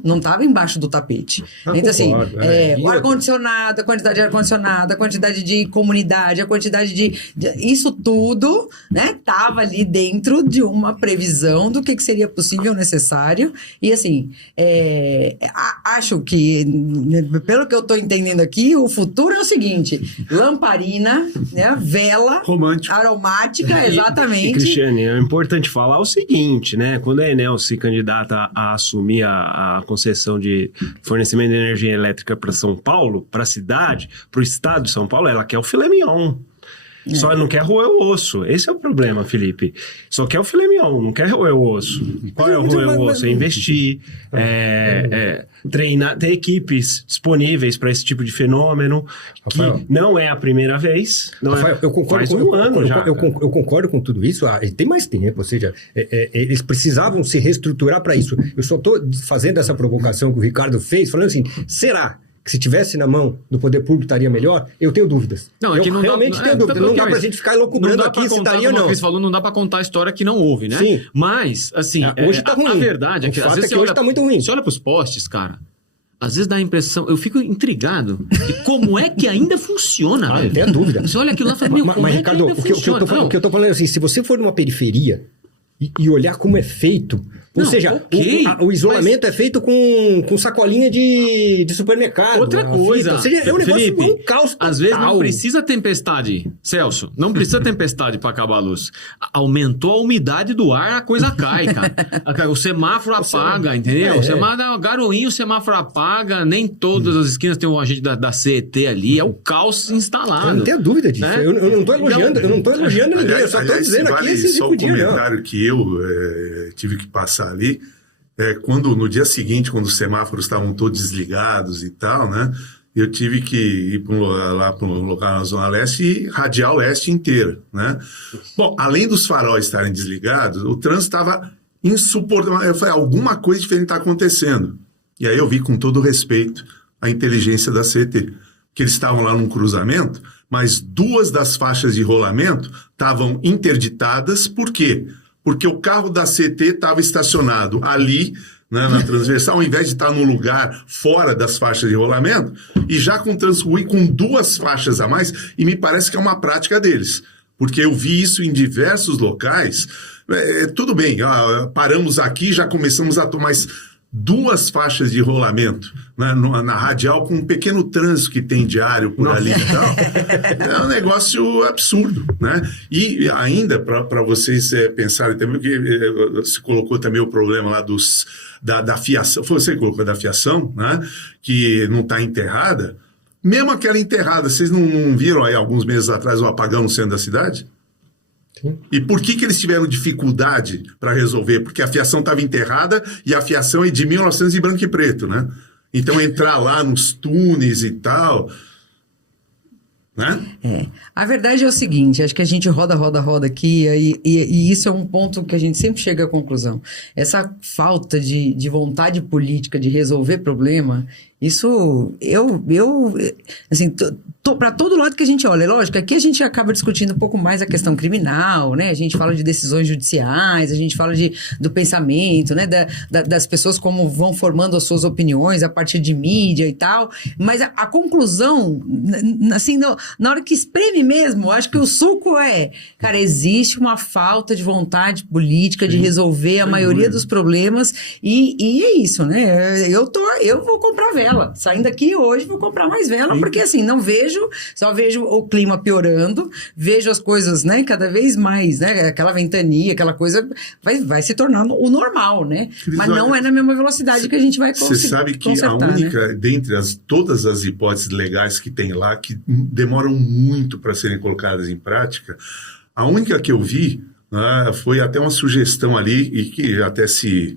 não estava embaixo do tapete. Então, assim, o ar-condicionado, a quantidade de ar-condicionado, a quantidade de comunidade, a quantidade de isso tudo, né, estava ali dentro de uma previsão do que seria possível, necessário. E, assim, acho que, pelo que eu estou entendendo aqui, o futuro é o seguinte, lamparina, né, vela, romântico, aromática, exatamente. E, Cristiane, é importante falar o seguinte, né, quando a Enel se candidata a assumir a concessão de fornecimento de energia elétrica para São Paulo, para a cidade, para o estado de São Paulo, ela quer o filé mignon. Só não quer roer o osso. Esse é o problema, Felipe. Só quer o filé mignon, não quer roer o osso. Qual é o roer o osso? É investir, treinar, ter equipes disponíveis para esse tipo de fenômeno, Rafael, que não é a primeira vez. Rafael, eu concordo faz um ano já. Eu concordo com tudo isso. Tem mais tempo, ou seja, eles precisavam se reestruturar para isso. Eu só estou fazendo essa provocação que o Ricardo fez, falando assim, será que se tivesse na mão do poder público estaria melhor? Eu tenho dúvidas. Não, eu realmente tenho dúvidas. Não dá pra gente ficar elucubrando aqui se estaria ou não. Como o falou, não dá pra contar a história que não houve, né? Sim. Mas, assim, hoje tá ruim. A verdade é que às vezes hoje tá muito ruim. Você olha pros postes, cara, às vezes dá a impressão, eu fico intrigado de como é que ainda funciona, velho. Não tenha dúvida. Você olha aquilo lá e fala, mas Ricardo, o que eu tô falando é assim, se você for numa periferia e olhar como é feito, ou seja, o isolamento é feito com sacolinha de supermercado. Outra coisa, ou seja, é um negócio, Felipe, um caos total. Às vezes não precisa tempestade, Celso, não precisa tempestade para acabar a luz. Aumentou a umidade do ar, a coisa cai, cara. O semáforo apaga, entendeu? O semáforo, garoinho, o semáforo apaga, nem todas as esquinas tem um agente da CET ali, é o caos instalado. Eu não tenho dúvida disso. Eu não tô elogiando, ninguém, eu só tô dizendo aqui esse só o comentário que eu tive que passar ali, quando no dia seguinte, quando os semáforos estavam todos desligados e tal, né, eu tive que ir para um local na Zona Leste e Radial Leste inteira, né. Bom, além dos faróis estarem desligados, o trânsito estava insuportável. Eu falei, alguma coisa diferente está acontecendo. E aí eu vi, com todo respeito, a inteligência da CET, que eles estavam lá num cruzamento, mas 2 das faixas de rolamento estavam interditadas. Por quê? Porque o carro da CET estava estacionado ali, né, na transversal, ao invés de estar no lugar fora das faixas de rolamento, e já com transcorrer com 2 faixas a mais, e me parece que é uma prática deles, porque eu vi isso em diversos locais. Tudo bem, paramos aqui, já começamos a tomar 2 faixas de rolamento, né, na radial, com um pequeno trânsito que tem diário por ali e tal. É um negócio absurdo, né? E ainda, para vocês pensarem também, que se colocou também o problema lá da fiação, foi você que colocou da fiação, né, que não está enterrada. Mesmo aquela enterrada, vocês não viram aí alguns meses atrás o apagão no centro da cidade? Sim. E por que eles tiveram dificuldade para resolver? Porque a fiação estava enterrada e a fiação é de 1900 em branco e preto, né? Então entrar lá nos túneis e tal... Né? A verdade é o seguinte, acho que a gente roda aqui e isso é um ponto que a gente sempre chega à conclusão. Essa falta de vontade política de resolver problema, isso, assim, para todo lado que a gente olha, lógico, aqui a gente acaba discutindo um pouco mais a questão criminal, né? A gente fala de decisões judiciais, a gente fala do pensamento, né? Das pessoas como vão formando as suas opiniões a partir de mídia e tal, mas a conclusão, assim, na hora que espreme mesmo, acho que o suco cara, existe uma falta de vontade política de resolver a maioria dos problemas e é isso, né? Eu vou comprar vela. Saindo daqui hoje, vou comprar mais vela, porque assim, só vejo o clima piorando, vejo as coisas, né, cada vez mais, né, aquela ventania, aquela coisa vai se tornando o normal, né? Cris, mas não é na mesma velocidade que a gente vai conseguir. Você sabe que a única, né? Dentre todas as hipóteses legais que tem lá, que demoram muito para serem colocadas em prática, a única que eu vi, né, foi até uma sugestão ali, e que até se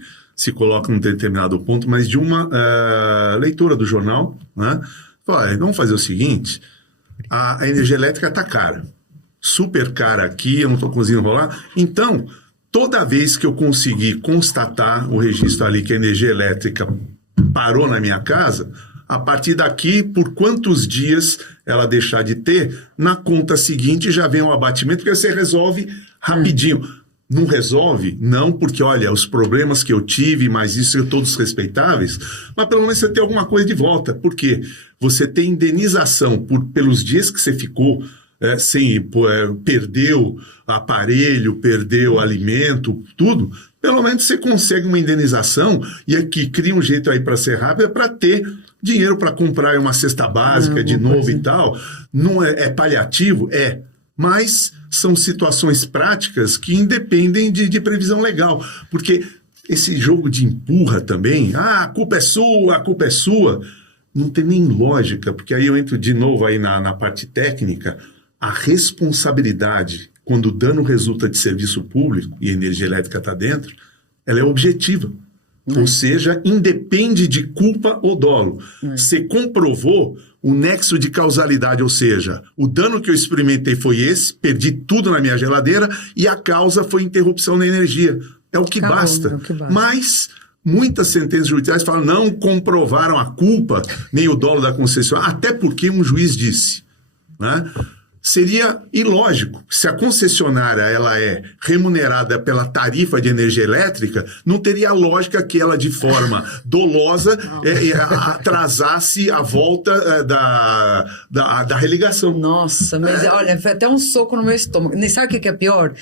coloca num determinado ponto, mas de uma leitura do jornal, né? Fala, vamos fazer o seguinte, a energia elétrica está cara, super cara aqui, eu não estou conseguindo rolar, então, toda vez que eu conseguir constatar o registro ali que a energia elétrica parou na minha casa, a partir daqui, por quantos dias ela deixar de ter, na conta seguinte já vem um abatimento, porque você resolve rapidinho. Não resolve? Não, porque, olha, os problemas que eu tive, mas isso são todos respeitáveis, mas pelo menos você tem alguma coisa de volta. Por quê? Você tem indenização pelos dias que você ficou perdeu aparelho, perdeu alimento, tudo. Pelo menos você consegue uma indenização e aqui cria um jeito aí para ser rápido, para ter dinheiro para comprar uma cesta básica de novo e tal. Não é paliativo? É. Mas são situações práticas que independem de previsão legal. Porque esse jogo de empurra também, a culpa é sua, não tem nem lógica, porque aí eu entro de novo aí na parte técnica, a responsabilidade, quando o dano resulta de serviço público e a energia elétrica está dentro, ela é objetiva. Ou seja, independe de culpa ou dolo. Você comprovou o nexo de causalidade, ou seja, o dano que eu experimentei foi esse, perdi tudo na minha geladeira e a causa foi interrupção da energia. É o que basta. Mas muitas sentenças judiciais falam, não comprovaram a culpa, nem o dolo da concessionária, até porque um juiz disse, né? Seria ilógico. Se a concessionária ela é remunerada pela tarifa de energia elétrica, não teria lógica que ela, de forma dolosa, atrasasse a volta da religação. Nossa, mas olha, foi até um soco no meu estômago. Sabe o que é pior?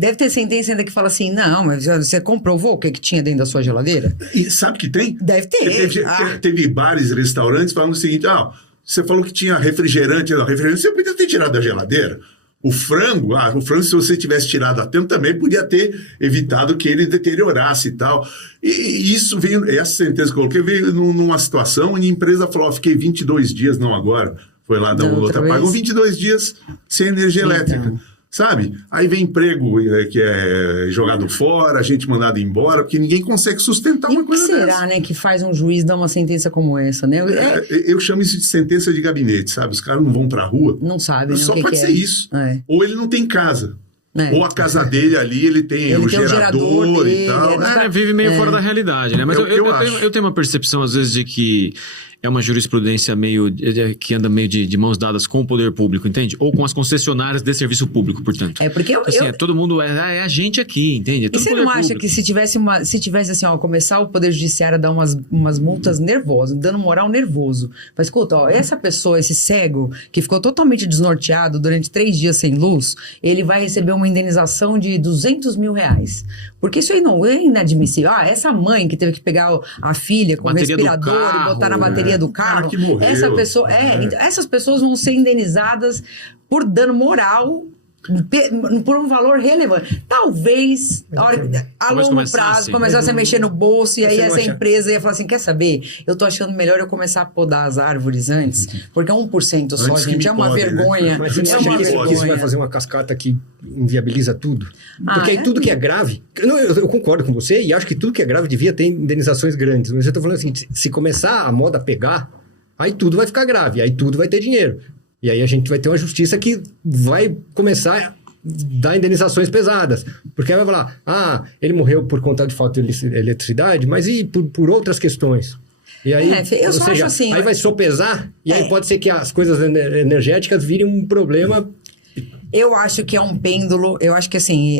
Deve ter sentença ainda que fala assim, não, mas você comprovou o que tinha dentro da sua geladeira? E sabe que tem? Deve ter. Teve bares e restaurantes falando o seguinte, você falou que tinha refrigerante. Não, refrigerante você podia ter tirado da geladeira. O frango, se você tivesse tirado a tempo, também podia ter evitado que ele deteriorasse e tal. E isso veio, essa sentença que eu coloquei, veio numa situação onde a empresa falou, fiquei 22 dias, não agora, foi lá da outra pagou 22 dias sem energia elétrica. Sabe? Aí vem emprego que é jogado fora, gente mandada embora, porque ninguém consegue sustentar uma coisa dessa. E o que será, né, que faz um juiz dar uma sentença como essa, né? Eu chamo isso de sentença de gabinete, sabe? Os caras não vão pra rua. Não sabem, só pode ser isso. Ou ele não tem casa. Ou a casa dele ali, ele tem o gerador e tal. Vive meio fora da realidade, né? Mas eu tenho uma percepção, às vezes, de que é uma jurisprudência que anda meio de mãos dadas com o poder público, entende? Ou com as concessionárias de serviço público, portanto. Porque todo mundo é a gente aqui, entende? E você não acha que se tivesse assim, começar o Poder Judiciário a dar umas multas nervosas, dando moral nervoso. Mas escuta, essa pessoa, esse cego, que ficou totalmente desnorteado durante 3 dias sem luz, ele vai receber uma indenização de R$200 mil. Porque isso aí não é inadmissível. Essa mãe que teve que pegar a filha com o respirador e botar na bateria do carro, que morreu. Essas pessoas vão ser indenizadas por dano moral por um valor relevante. Talvez, a longo prazo, começasse a mexer no bolso e aí essa empresa ia falar assim, quer saber? Eu tô achando melhor eu começar a podar as árvores antes, porque 1% só, gente, é uma vergonha. Mas você É uma acha que vergonha. isso vai fazer uma cascata que inviabiliza tudo? Porque aí tudo que é grave... Eu concordo com você e acho que tudo que é grave devia ter indenizações grandes. Mas eu tô falando assim, se começar a moda pegar, aí tudo vai ficar grave, aí tudo vai ter dinheiro. E aí a gente vai ter uma justiça que vai começar a dar indenizações pesadas. Porque aí vai falar, ele morreu por conta de falta de eletricidade, mas e por outras questões? E aí, eu só acho assim... Aí vai sopesar, e aí pode ser que as coisas energéticas virem um problema... Eu acho que é um pêndulo, eu acho que assim,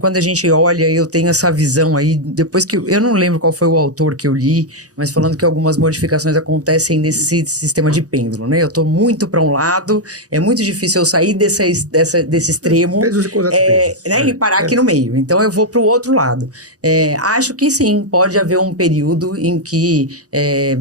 quando a gente olha, eu tenho essa visão aí, depois que, eu não lembro qual foi o autor que eu li, mas falando que algumas modificações acontecem nesse sistema de pêndulo, né? Eu tô muito para um lado, é muito difícil eu sair desse extremo, e parar aqui no meio, então eu vou para o outro lado. Acho que sim, pode haver um período em que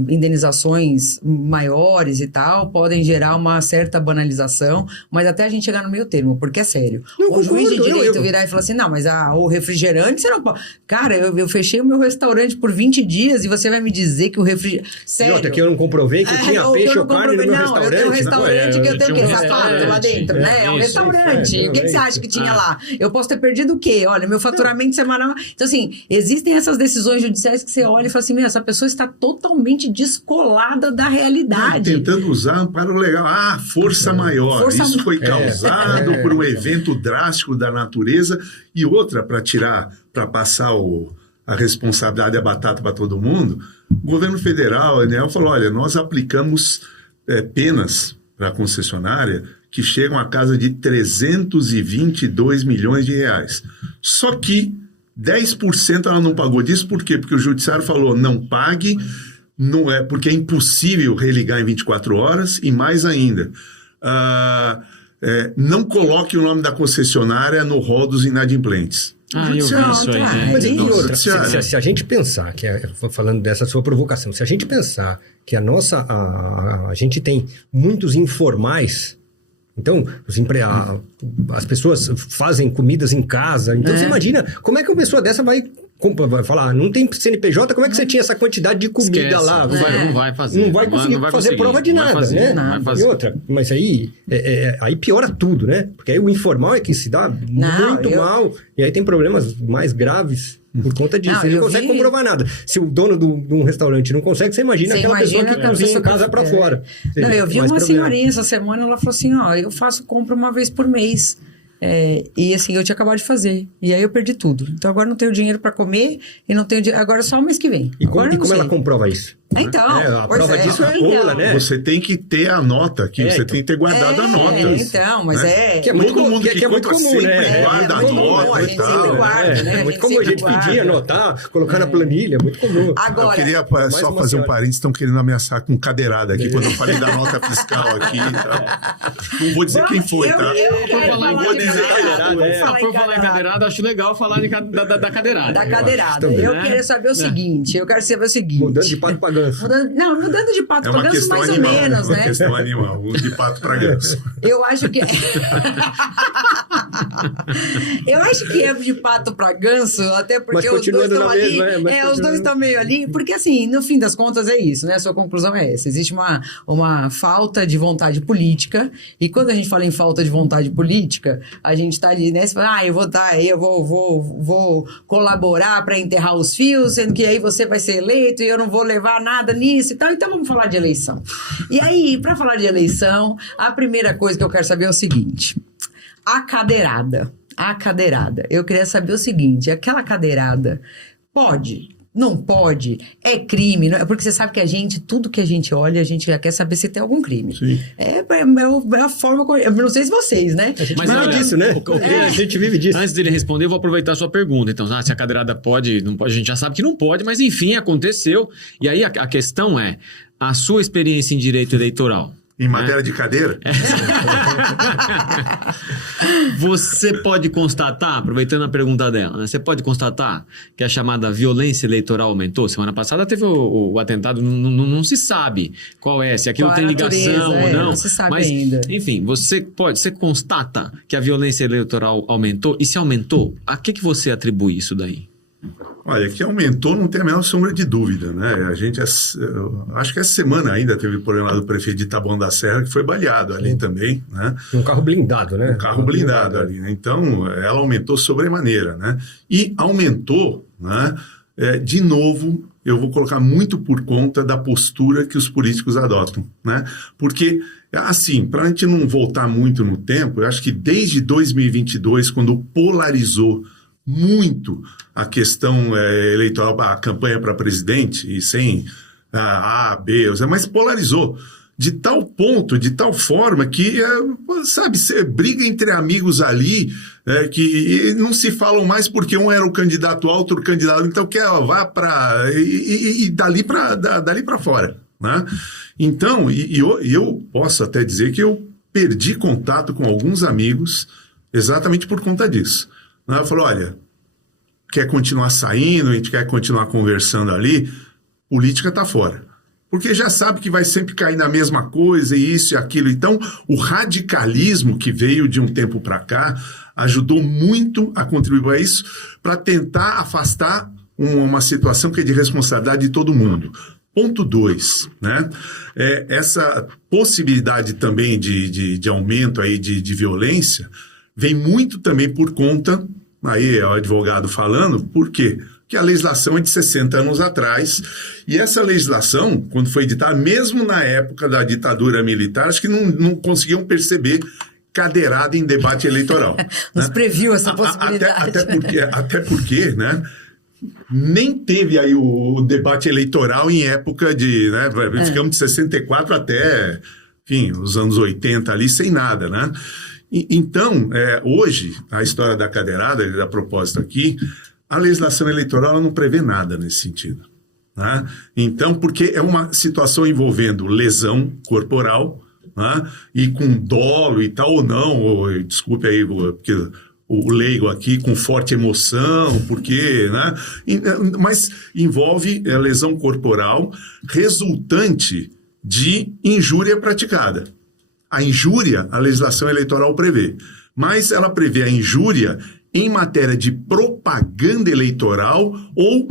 indenizações maiores e tal, podem gerar uma certa banalização, mas até a gente chegar no meio termo, porque é sério. O juiz de direito virar e falar assim, não, mas o refrigerante você não pode... Cara, eu fechei o meu restaurante por 20 dias e você vai me dizer que o refrigerante... Sério. E outra, que eu não comprovei que tinha peixe ou carne no meu restaurante. Não, eu tenho um restaurante que eu tenho o quê? Sapato lá dentro, né? É um restaurante. O que você acha que tinha lá? Eu posso ter perdido o quê? Olha, meu faturamento semanal... Então, assim, existem essas decisões judiciais que você olha e fala assim, essa pessoa está totalmente descolada da realidade. Tentando usar amparo legal. Força maior. Isso foi causado por um evento drástico da natureza e outra para passar a responsabilidade da batata para todo mundo. O governo federal, a Enel, falou, olha, nós aplicamos penas para a concessionária que chegam a casa de 322 milhões de reais. Só que 10% ela não pagou disso, por quê? Porque o judiciário falou, não pague, não é, porque é impossível religar em 24 horas e mais ainda... não coloque o nome da concessionária no rol dos inadimplentes. Eu vi isso aí. Mas e outra, se a gente pensar, falando dessa sua provocação, se a gente pensar que a gente tem muitos informais, então as pessoas fazem comidas em casa, então você imagina, como é que uma pessoa dessa vai falar, não tem CNPJ, como é que você tinha essa quantidade de comida lá? Não vai fazer. Não vai conseguir fazer prova de nada, né? E outra, mas aí piora tudo, né? Porque aí o informal é que se dá muito mal, e aí tem problemas mais graves por conta disso. Ele não consegue comprovar nada. Se o dono de um restaurante não consegue, você imagina aquela pessoa que cozinha em casa para fora. Não, eu vi uma senhorinha essa semana, ela falou assim, eu faço compra uma vez por mês. E assim, eu tinha acabado de fazer. E aí eu perdi tudo. Então agora não tenho dinheiro para comer e não tenho dinheiro. Agora só o mês que vem. E como ela comprova isso? Então, a prova disso é nula, né? Você tem que ter a nota, você tem que ter guardado a nota. Então, mas que é muito todo mundo que é muito comum, né? Guarda a nota e tal. É muito comum a gente pedir, anotar, colocar na planilha, muito comum. Agora, eu queria só fazer um parênteses, estão querendo ameaçar com cadeirada aqui, quando eu falei da nota fiscal aqui. Não vou dizer quem foi, tá? Não vou dizer cadeirada. Por falar em cadeirada, acho legal falar da cadeirada. Da cadeirada. Eu quero saber o seguinte, Mudando de pato pra ganso. Mudando de pato pra ganso mais ou menos, né? É uma questão animal, de pato pra ganso. Eu acho que... Eu acho que é de pato pra ganso, até porque os dois estão ali. Os dois estão meio ali, porque assim, no fim das contas é isso, né? A sua conclusão é essa. Existe uma falta de vontade política, e quando a gente fala em falta de vontade política, a gente tá ali, né? Você fala, eu vou colaborar para enterrar os fios, sendo que aí você vai ser eleito e eu não vou levar nada nisso e tal. Então vamos falar de eleição. E aí, para falar de eleição, a primeira coisa que eu quero saber é o seguinte: a cadeirada. Eu queria saber o seguinte: aquela cadeirada pode? Não pode? É crime? Não é? Porque você sabe que tudo que a gente olha, a gente já quer saber se tem algum crime. Sim. É a forma... Eu não sei se vocês, né? A gente vive disso, né? A gente vive disso. Antes dele responder, eu vou aproveitar a sua pergunta. Então, se a cadeirada pode, não pode, a gente já sabe que não pode, mas enfim, aconteceu. E aí a questão é, a sua experiência em direito eleitoral, Em matéria de cadeira? Você pode constatar, aproveitando a pergunta dela, né? Você pode constatar que a chamada violência eleitoral aumentou? Semana passada teve o atentado, não se sabe qual é, se aquilo tem ligação ou não. Não se sabe mas, ainda. enfim, você constata que a violência eleitoral aumentou? E se aumentou, a que você atribui isso daí? Olha, que aumentou não tem a menor sombra de dúvida, né? A gente, acho que essa semana ainda teve o problema lá do prefeito de Taboão da Serra, que foi baleado ali também, né? Um carro blindado, né? Um carro blindado ali, né? Então, ela aumentou sobremaneira, né? E aumentou, né? De novo, eu vou colocar muito por conta da postura que os políticos adotam, né? Porque, assim, para a gente não voltar muito no tempo, eu acho que desde 2022, quando polarizou muito a questão eleitoral, a campanha para presidente, e sem A, B, mas polarizou de tal ponto, de tal forma que, sabe, você briga entre amigos ali, que não se falam mais porque um era o candidato A, outro candidato, então vá para... E dali para fora, né? Então, eu posso até dizer que eu perdi contato com alguns amigos exatamente por conta disso. Ela falou, olha, quer continuar saindo, a gente quer continuar conversando ali, política está fora. Porque já sabe que vai sempre cair na mesma coisa, e isso e aquilo. Então, o radicalismo que veio de um tempo para cá ajudou muito a contribuir para isso, para tentar afastar uma situação que é de responsabilidade de todo mundo. Ponto 2, né? Essa possibilidade também de aumento aí de violência vem muito também por conta, aí é o advogado falando, por quê? Porque a legislação é de 60 anos atrás, e essa legislação, quando foi editada, mesmo na época da ditadura militar, acho que não conseguiam perceber cadeirada em debate eleitoral. Nos né? previu essa possibilidade. Até porque, né? Nem teve aí o debate eleitoral em época de, né? Ficamos de 64 até, enfim, os anos 80 ali, sem nada, né? Então, hoje, a história da cadeirada, da propósito aqui, a legislação eleitoral ela não prevê nada nesse sentido. Né? Então, porque é uma situação envolvendo lesão corporal, né? E com dolo e tal, ou não, desculpe aí, porque o leigo aqui, com forte emoção, porque, né? Mas envolve lesão corporal resultante de injúria praticada. A injúria, a legislação eleitoral prevê, mas ela prevê a injúria em matéria de propaganda eleitoral ou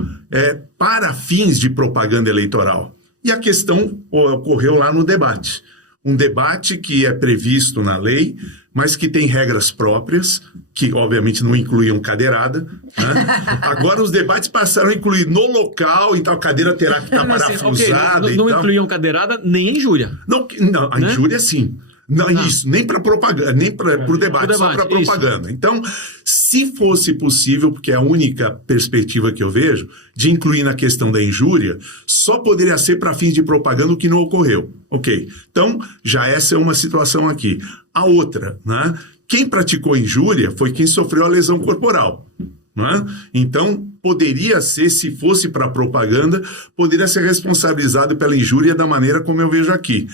para fins de propaganda eleitoral. E a questão ocorreu lá no debate. Um debate que é previsto na lei, mas que tem regras próprias, que obviamente não incluíam cadeirada. Né? Agora os debates passaram a incluir no local, então a cadeira terá que estar parafusada. Não incluíam cadeirada nem a injúria. Não, a injúria sim. Não, isso, nem para propaganda, nem para o debate, só para propaganda. Isso. Então, se fosse possível, porque é a única perspectiva que eu vejo, de incluir na questão da injúria, só poderia ser para fins de propaganda, o que não ocorreu. Ok. Então, já essa é uma situação aqui. A outra, né? Quem praticou injúria foi quem sofreu a lesão corporal. Né? Então, poderia ser, se fosse para propaganda, poderia ser responsabilizado pela injúria da maneira como eu vejo aqui.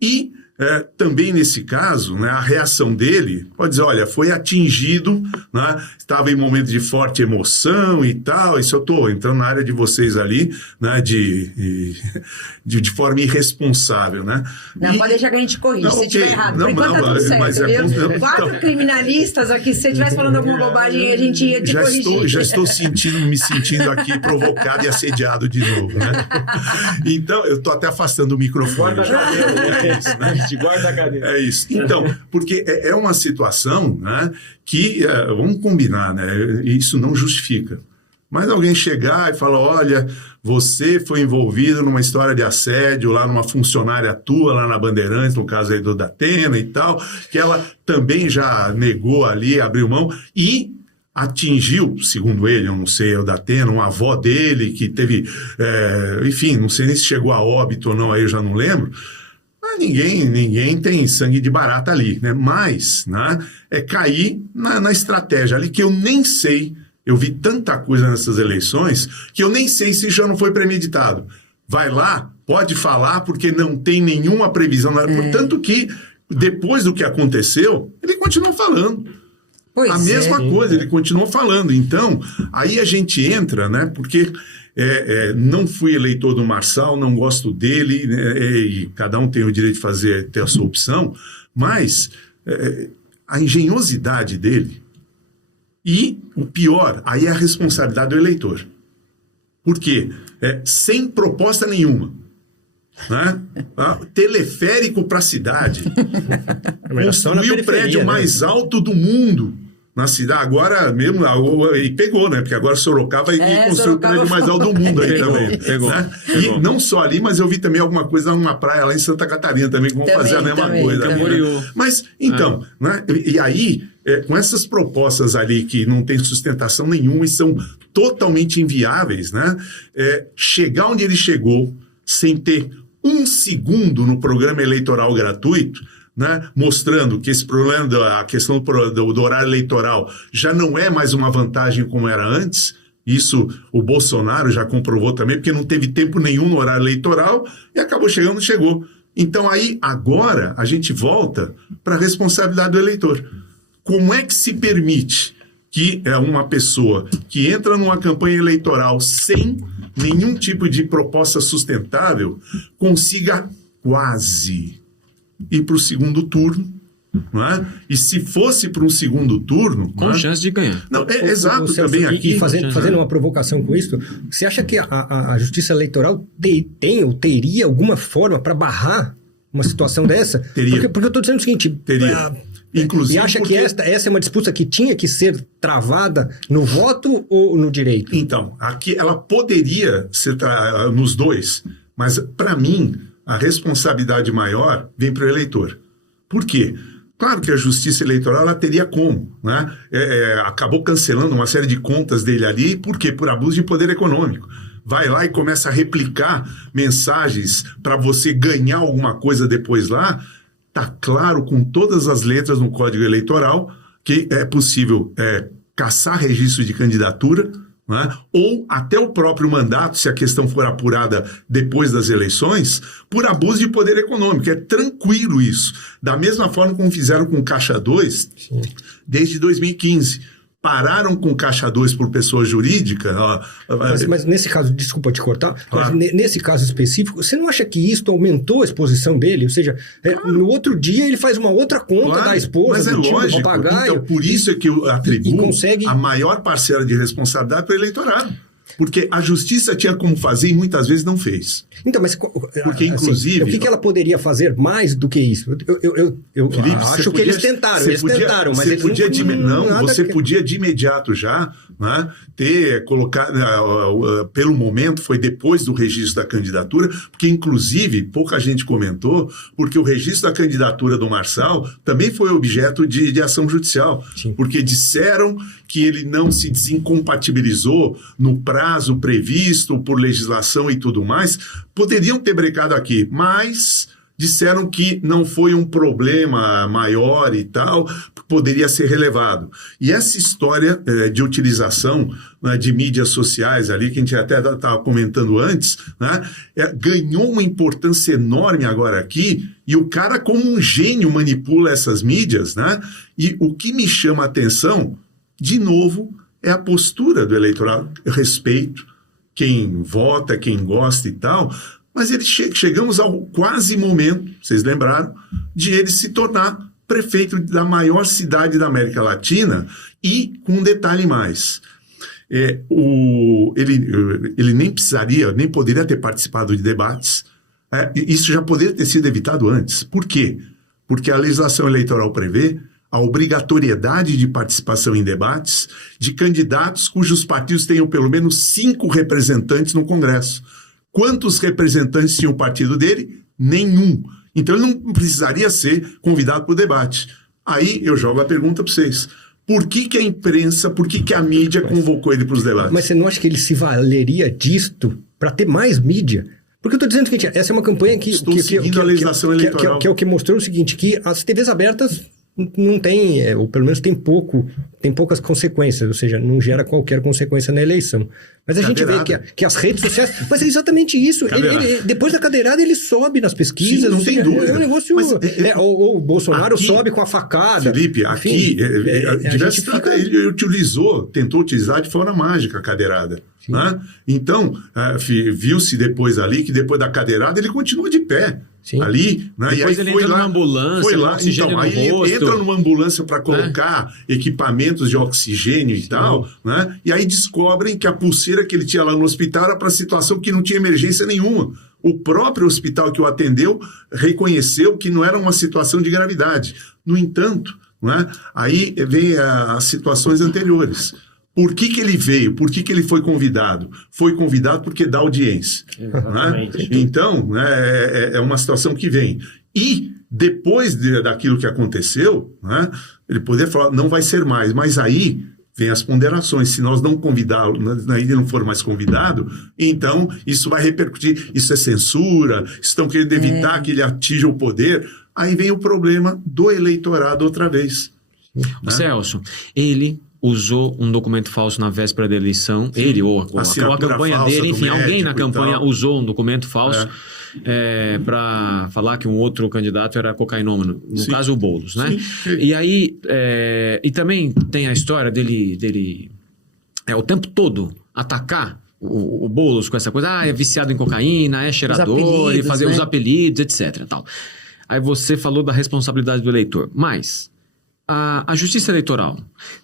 E também nesse caso, né, a reação dele pode dizer, olha, foi atingido, né, estava em momento de forte emoção e tal, isso eu estou entrando na área de vocês ali, né, de forma irresponsável, né? Não, pode deixar que a gente corrige, se estiver errado. Por enquanto tá tudo certo, viu? 4 criminalistas aqui, se você estivesse falando alguma bobagem, a gente ia te corrigir. Já estou me sentindo aqui provocado e assediado de novo, né? Então, eu estou até afastando o microfone. Guarda a cadeira. É isso. Então, porque é uma situação, né, que, vamos combinar, né, isso não justifica. Mas alguém chegar e falar, olha, você foi envolvido numa história de assédio lá numa funcionária tua, lá na Bandeirantes, no caso aí do Datena e tal, que ela também já negou ali, abriu mão e atingiu, segundo ele, eu não sei, o Datena, uma avó dele que teve, enfim, não sei nem se chegou a óbito ou não, aí eu já não lembro. Ninguém tem sangue de barata ali, né? Mas, né, é cair na estratégia ali que eu nem sei, eu vi tanta coisa nessas eleições que eu nem sei se já não foi premeditado. Vai lá, pode falar porque não tem nenhuma previsão. Portanto que, depois do que aconteceu, ele continua falando. Pois a mesma coisa, ele continuou falando. Então, aí a gente entra, né? Porque não fui eleitor do Marçal, não gosto dele, né, e cada um tem o direito de ter a sua opção, mas a engenhosidade dele e, o pior, aí é a responsabilidade do eleitor. Por quê? Sem proposta nenhuma. Né? Teleférico para a cidade. Construiu o prédio mais alto do mundo na cidade. Agora mesmo, e pegou, né? Porque agora Sorocaba construiu o prédio mais alto do mundo aí também. Pegou. E não só ali, mas eu vi também alguma coisa numa praia lá em Santa Catarina também, que vão fazer a mesma coisa. Né? Mas, então, né? E aí, com essas propostas ali que não tem sustentação nenhuma e são totalmente inviáveis, né? Chegar onde ele chegou sem ter um segundo no programa eleitoral gratuito, né, mostrando que esse problema da questão do horário eleitoral já não é mais uma vantagem como era antes. Isso o Bolsonaro já comprovou também, porque não teve tempo nenhum no horário eleitoral e acabou chegando, chegou. Então aí, agora, a gente volta para a responsabilidade do eleitor. Como é que se permite que uma pessoa que entra numa campanha eleitoral sem nenhum tipo de proposta sustentável consiga quase ir para o segundo turno, não é? E se fosse para um segundo turno... Com chance de ganhar. Não, exato, Celso, também aqui... Fazendo uma provocação com isso, você acha que a Justiça Eleitoral tem ou teria alguma forma para barrar uma situação dessa? Teria. Porque eu estou dizendo o seguinte... Teria. Inclusive e acha que essa é uma disputa que tinha que ser travada no voto ou no direito? Então, aqui ela poderia ser nos dois, mas para mim a responsabilidade maior vem para o eleitor. Por quê? Claro que a Justiça Eleitoral ela teria como, né? Acabou cancelando uma série de contas dele ali, por quê? Por abuso de poder econômico. Vai lá e começa a replicar mensagens para você ganhar alguma coisa depois lá. Está claro com todas as letras no Código Eleitoral que é possível cassar registro de candidatura, né? Ou até o próprio mandato, se a questão for apurada depois das eleições, por abuso de poder econômico. É tranquilo isso. Da mesma forma como fizeram com Caixa 2 desde 2015. Pararam com Caixa 2 por pessoa jurídica. Mas nesse caso, desculpa te cortar, claro. Mas nesse caso específico, você não acha que isto aumentou a exposição dele? Ou seja, claro. No outro dia ele faz uma outra conta da esposa, mas do lógico, pagar. Então, por isso é que eu atribuo a maior parcela de responsabilidade para o eleitorado. Porque a justiça tinha como fazer e muitas vezes não fez. Então, mas porque, inclusive, o que ela poderia fazer mais do que isso? Eu Felipe, acho que eles tentaram. Mas eles você podia de imediato já, né, colocar, pelo momento, foi depois do registro da candidatura, porque, inclusive, pouca gente comentou, porque o registro da candidatura do Marçal também foi objeto de ação judicial. Sim. Porque disseram que ele não se desincompatibilizou no prazo previsto por legislação e tudo mais. Poderiam ter brecado aqui, mas disseram que não foi um problema maior e tal, poderia ser relevado. E essa história de utilização, né, de mídias sociais ali, que a gente até estava comentando antes, né, ganhou uma importância enorme agora aqui, e o cara como um gênio manipula essas mídias, né? E o que me chama a atenção, de novo, é a postura do eleitorado. Eu respeito quem vota, quem gosta e tal, mas chegamos ao quase momento, vocês lembraram, de ele se tornar prefeito da maior cidade da América Latina e com um detalhe mais. Ele nem precisaria, nem poderia ter participado de debates. Isso já poderia ter sido evitado antes. Por quê? Porque a legislação eleitoral prevê a obrigatoriedade de participação em debates de candidatos cujos partidos tenham pelo menos 5 representantes no Congresso. Quantos representantes tinha o partido dele? Nenhum. Então ele não precisaria ser convidado para o debate. Aí eu jogo a pergunta para vocês. Por que a imprensa, por que a mídia convocou ele para os debates? Mas você não acha que ele se valeria disto para ter mais mídia? Porque eu estou dizendo o seguinte, essa é uma campanha que... Estou seguindo a legislação eleitoral. Que é o que mostrou o seguinte, que as TVs abertas não tem, ou pelo menos tem poucas consequências, ou seja, não gera qualquer consequência na eleição. Mas a gente vê que as redes sociais... Mas é exatamente isso. Depois da cadeirada, ele sobe nas pesquisas. Sim, não tem dúvida. É um negócio... Ou o Bolsonaro aqui, sobe com a facada. Felipe, aqui, ele tentou utilizar de forma mágica a cadeirada. Né? Então, viu-se depois ali que depois da cadeirada ele continua de pé. Sim. Ali, né? Depois e aí ele entra numa ambulância, foi lá, então, aí ele entra numa ambulância para colocar equipamentos de oxigênio e tal, né? E aí descobrem que a pulseira que ele tinha lá no hospital era para situação que não tinha emergência nenhuma. O próprio hospital que o atendeu reconheceu que não era uma situação de gravidade. No entanto, né? Aí vem as situações anteriores. Por que ele veio? Por que ele foi convidado? Foi convidado porque dá audiência. Né? Então, é uma situação que vem. E depois daquilo que aconteceu, né, ele poderia falar, não vai ser mais. Mas aí vem as ponderações. Se nós não convidá-lo, ele não for mais convidado, então isso vai repercutir. Isso é censura, estão querendo evitar que ele atinja o poder. Aí vem o problema do eleitorado outra vez. Né? Celso, ele usou um documento falso na véspera da eleição, ele ou a campanha dele, enfim, alguém na campanha usou um documento falso para falar que um outro candidato era cocainômano, no caso o Boulos, né? Sim. E aí, e também tem a história dele o tempo todo atacar o Boulos com essa coisa, é viciado em cocaína, é cheirador, e fazer os apelidos, etc. Tal. Aí você falou da responsabilidade do eleitor, mas a Justiça Eleitoral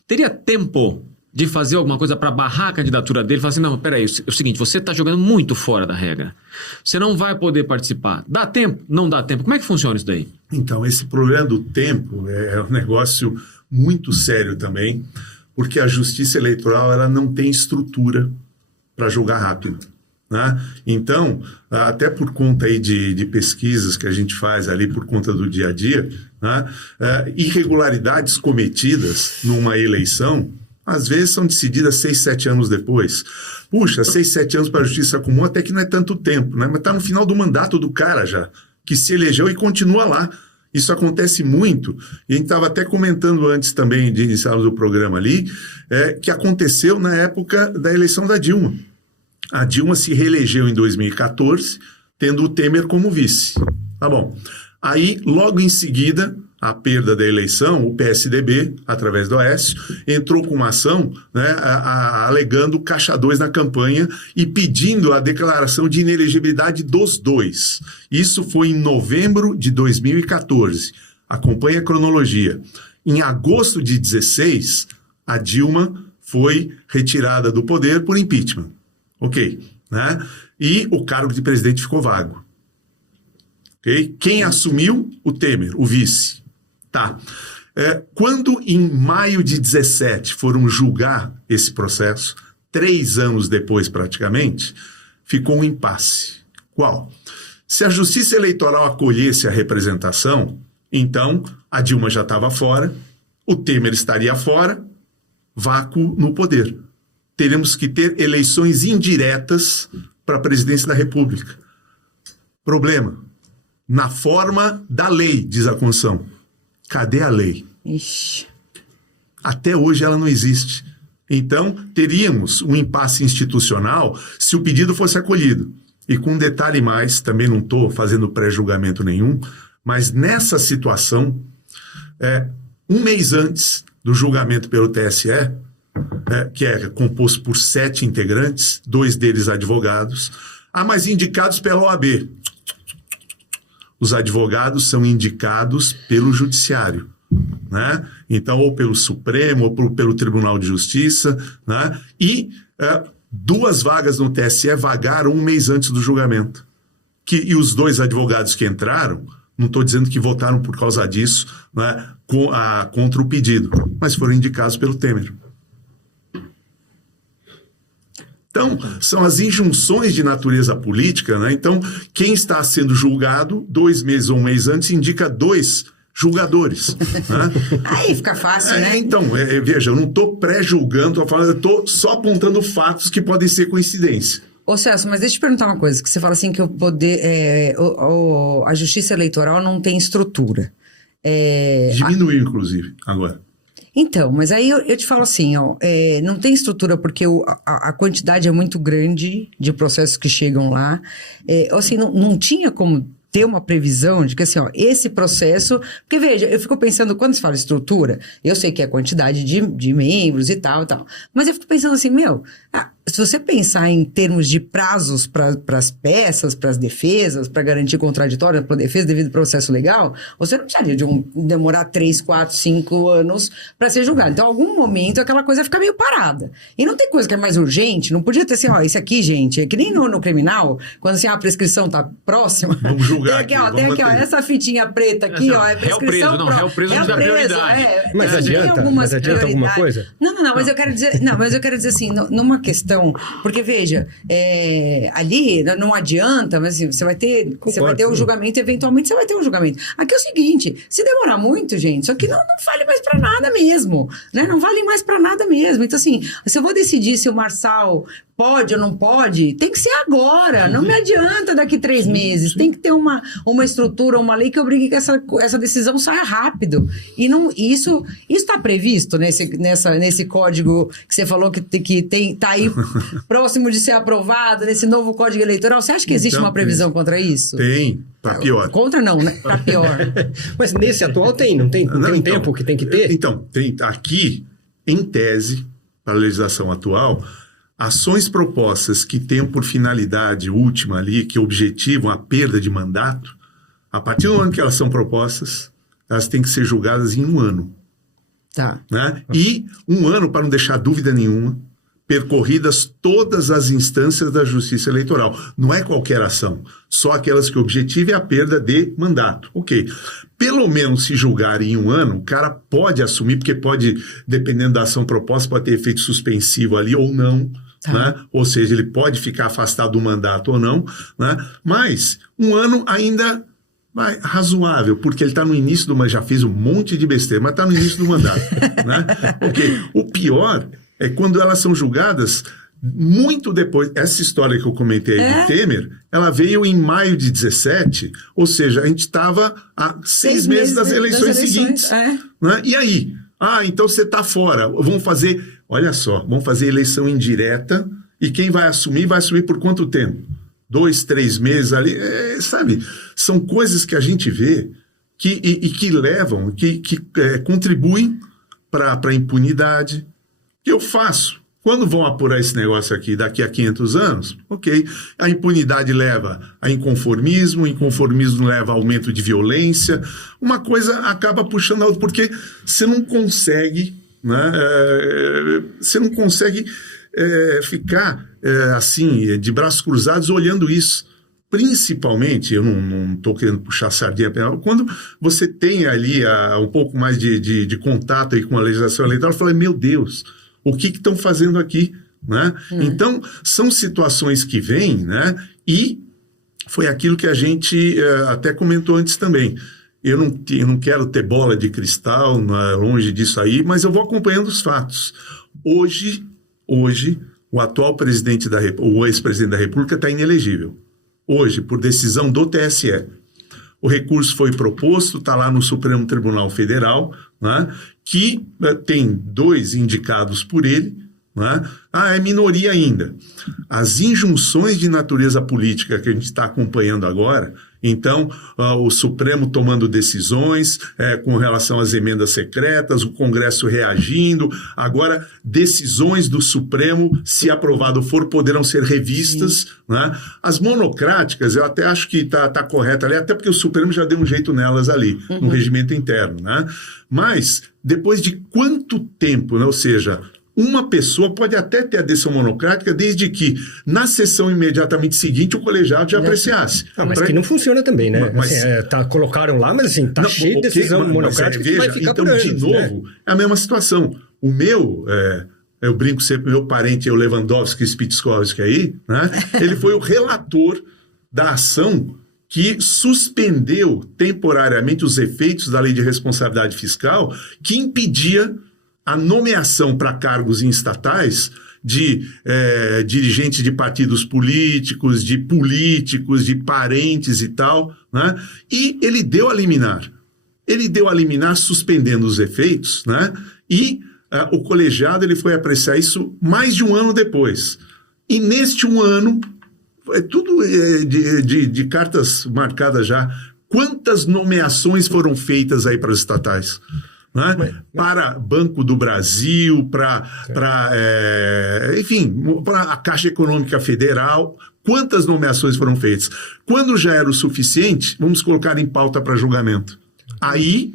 teria tempo de fazer alguma coisa para barrar a candidatura dele? Falar assim, não, peraí, é o seguinte, você está jogando muito fora da regra. Você não vai poder participar. Dá tempo? Não dá tempo. Como é que funciona isso daí? Então, esse problema do tempo é um negócio muito sério também, porque a Justiça Eleitoral ela não tem estrutura para julgar rápido. Né? Então, até por conta aí de pesquisas que a gente faz ali por conta do dia a dia, né? Irregularidades cometidas numa eleição, às vezes são decididas 6, 7 anos depois. Puxa, 6, 7 anos para a Justiça Comum até que não é tanto tempo, né? Mas está no final do mandato do cara já, que se elegeu e continua lá. Isso acontece muito, e a gente estava até comentando antes também de iniciarmos o programa ali, que aconteceu na época da eleição da Dilma. A Dilma se reelegeu em 2014, tendo o Temer como vice. Tá bom. Aí, logo em seguida, a perda da eleição, o PSDB, através do Aécio, entrou com uma ação, né, alegando caixa 2 na campanha e pedindo a declaração de inelegibilidade dos dois. Isso foi em novembro de 2014. Acompanhe a cronologia. Em agosto de 2016, a Dilma foi retirada do poder por impeachment. Ok, né? E o cargo de presidente ficou vago. Ok? Quem assumiu? O Temer, o vice. Tá. Quando em maio de 2017 foram julgar esse processo, 3 anos depois praticamente, ficou um impasse. Qual? Se a Justiça Eleitoral acolhesse a representação, então a Dilma já estava fora, o Temer estaria fora, vácuo no poder. Teremos que ter eleições indiretas para a presidência da República. Problema. Na forma da lei, diz a Constituição. Cadê a lei? Ixi. Até hoje ela não existe. Então, teríamos um impasse institucional se o pedido fosse acolhido. E com um detalhe mais, também não estou fazendo pré-julgamento nenhum, mas nessa situação, um mês antes do julgamento pelo TSE, que é composto por 7 integrantes, 2 deles advogados, mas indicados pela OAB. Os advogados são indicados pelo Judiciário, né? Então, ou pelo Supremo, ou pelo Tribunal de Justiça, né? E 2 vagas no TSE vagaram um mês antes do julgamento. E os 2 advogados que entraram, não estou dizendo que votaram por causa disso, né, contra o pedido, mas foram indicados pelo Temer. Então, são as injunções de natureza política, né? Então, quem está sendo julgado, 2 meses ou um mês antes, indica 2 julgadores. Né? Aí fica fácil, né? Então, veja, eu não estou pré-julgando, eu estou só apontando fatos que podem ser coincidência. Ô Celso, mas deixa eu te perguntar uma coisa, que você fala assim que o poder, a Justiça Eleitoral não tem estrutura. Diminuiu, inclusive, agora. Então, mas aí eu te falo assim, ó, não tem estrutura porque a quantidade é muito grande de processos que chegam lá. Assim, não tinha como ter uma previsão de que, assim, ó, esse processo... Porque, veja, eu fico pensando, quando se fala estrutura, eu sei que é a quantidade de membros e tal, mas eu fico pensando assim, se você pensar em termos de prazos para as peças, para as defesas, para garantir contraditório, para a defesa devido ao processo legal, você não precisaria demorar 3, 4, 5 anos para ser julgado. Então, em algum momento, aquela coisa fica meio parada. E não tem coisa que é mais urgente, não podia ter assim, ó, esse aqui, gente, é que nem no criminal, quando assim, a prescrição tá próxima. Vamos julgar tem aqui, ó, essa fitinha preta aqui, ó, é prescrição. Réu preso não dá prioridade. Mas adianta alguma coisa? Não, mas eu quero dizer assim, numa questão, porque veja, ali não adianta, mas assim, você vai ter o julgamento, eventualmente você vai ter um julgamento. Aqui é o seguinte, se demorar muito, gente, isso aqui não vale mais pra nada mesmo, né? Não vale mais pra nada mesmo. Então assim, se eu vou decidir se o Marçal pode ou não pode, tem que ser agora, não me adianta daqui 3 meses, tem que ter uma estrutura, uma lei que obrigue que essa decisão saia rápido. E isso está previsto nesse código que você falou que tá aí próximo de ser aprovado, nesse novo código eleitoral. Você acha que existe uma previsão contra isso? Tem, para pior. Contra não, né? Para pior. Mas nesse atual não tem um tempo que tem que ter? Então, tem aqui, em tese, para a legislação atual, ações propostas que tenham por finalidade última ali, que objetivam a perda de mandato, a partir do ano que elas são propostas, elas têm que ser julgadas em 1 ano. Tá. Né? E 1 ano, para não deixar dúvida nenhuma, percorridas todas as instâncias da Justiça Eleitoral. Não é qualquer ação, só aquelas que o objetivo é a perda de mandato. Ok. Pelo menos se julgar em 1 ano, o cara pode assumir, porque pode, dependendo da ação proposta, pode ter efeito suspensivo ali ou não. Tá. Né? Ou seja, ele pode ficar afastado do mandato ou não. Né? Mas 1 ano ainda vai razoável, porque ele está no início do mandato, já fez um monte de besteira, mas está no início do mandato. Né? Ok. O pior é quando elas são julgadas muito depois. Essa história que eu comentei aí do Temer, ela veio em maio de 17, ou seja, a gente estava há 6 meses das eleições seguintes. Né? E aí? Então você está fora. Vamos fazer, olha só, vamos fazer eleição indireta e quem vai assumir por quanto tempo? 2, 3 meses ali, sabe? São coisas que a gente vê que levam, que contribuem para a impunidade. Que eu faço? Quando vão apurar esse negócio aqui daqui a 500 anos, ok, a impunidade leva a inconformismo, o inconformismo leva a aumento de violência, uma coisa acaba puxando a outra, porque você não consegue, né, ficar assim, de braços cruzados olhando isso. Principalmente, eu não estou querendo puxar sardinha penal, quando você tem ali um pouco mais de contato aí com a legislação eleitoral, eu falei, meu Deus, o que estão fazendo aqui? Né? Então, são situações que vêm, né? E foi aquilo que a gente até comentou antes também. Eu não quero ter bola de cristal, longe disso aí, mas eu vou acompanhando os fatos. Hoje o atual presidente o ex-presidente da República está inelegível. Hoje, por decisão do TSE. O recurso foi proposto, está lá no Supremo Tribunal Federal, né, que tem 2 indicados por ele, né, é minoria ainda. As injunções de natureza política que a gente está acompanhando agora, então, o Supremo tomando decisões com relação às emendas secretas, o Congresso reagindo, agora decisões do Supremo, se aprovado for, poderão ser revistas. Né? As monocráticas, eu até acho que está correto ali, até porque o Supremo já deu um jeito nelas ali, no regimento interno. Né? Mas, depois de quanto tempo, né? Ou seja, uma pessoa pode até ter adesão monocrática desde que, na sessão imediatamente seguinte, o colegiado já apreciasse. Mas que não funciona também, né? Mas, assim, colocaram lá, mas assim, tá cheio de decisão monocrática que vai ficar então, por anos, de novo, né? É a mesma situação. O meu, eu brinco sempre, meu parente é o Lewandowski Spitskovski aí, né? Ele foi o relator da ação que suspendeu temporariamente os efeitos da Lei de Responsabilidade Fiscal, que impedia a nomeação para cargos em estatais de dirigentes de partidos políticos, de parentes e tal, né? E ele deu a liminar. ele deu a liminar suspendendo os efeitos, né? E o colegiado ele foi apreciar isso mais de um ano depois. E neste um ano, tudo de cartas marcadas já, quantas nomeações foram feitas aí para as estatais? Né? Para Banco do Brasil, enfim, para a Caixa Econômica Federal, quantas nomeações foram feitas? Quando já era o suficiente, vamos colocar em pauta para julgamento. Aí,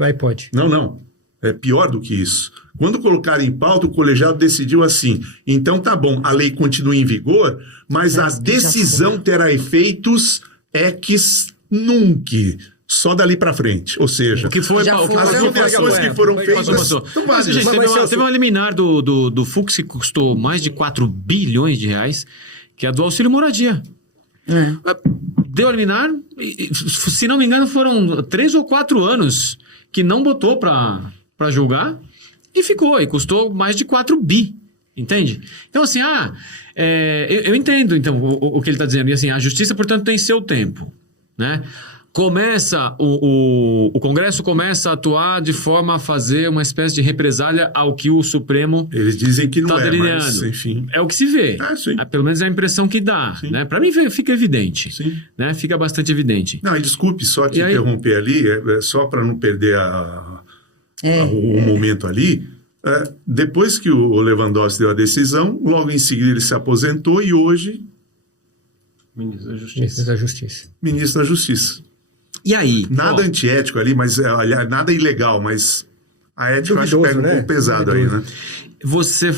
Aí pode. Não. É pior do que isso. Quando colocaram em pauta, o colegiado decidiu assim, então tá bom, a lei continua em vigor, mas a decisão terá efeitos ex nunc, só dali para frente. Ou seja, o que foi, as nomeações que foram feitas... Mas, gente, teve uma liminar do Fux que custou mais de 4 bilhões de reais, que é a do auxílio moradia. Deu a liminar, se não me engano, foram 3 ou 4 anos que não botou para julgar e ficou, e custou mais de 4 bi, entende? Então, assim, eu entendo, então, o que ele está dizendo, e assim, a justiça, portanto, tem seu tempo, né? Começa, o Congresso começa a atuar de forma a fazer uma espécie de represália ao que o Supremo eles dizem que não tá delineando. Mas, enfim... É o que se vê. Sim. Pelo menos é a impressão que dá, né? Para mim fica evidente. Sim. Né? Fica bastante evidente. Não, e desculpe só te interromper ali, só para não perder o momento ali. Depois que o Lewandowski deu a decisão, logo em seguida ele se aposentou e hoje... Ministro da Justiça. E aí? Nada antiético ali, mas nada ilegal, mas a ética eu acho que pega um pouco pesado aí, né? Você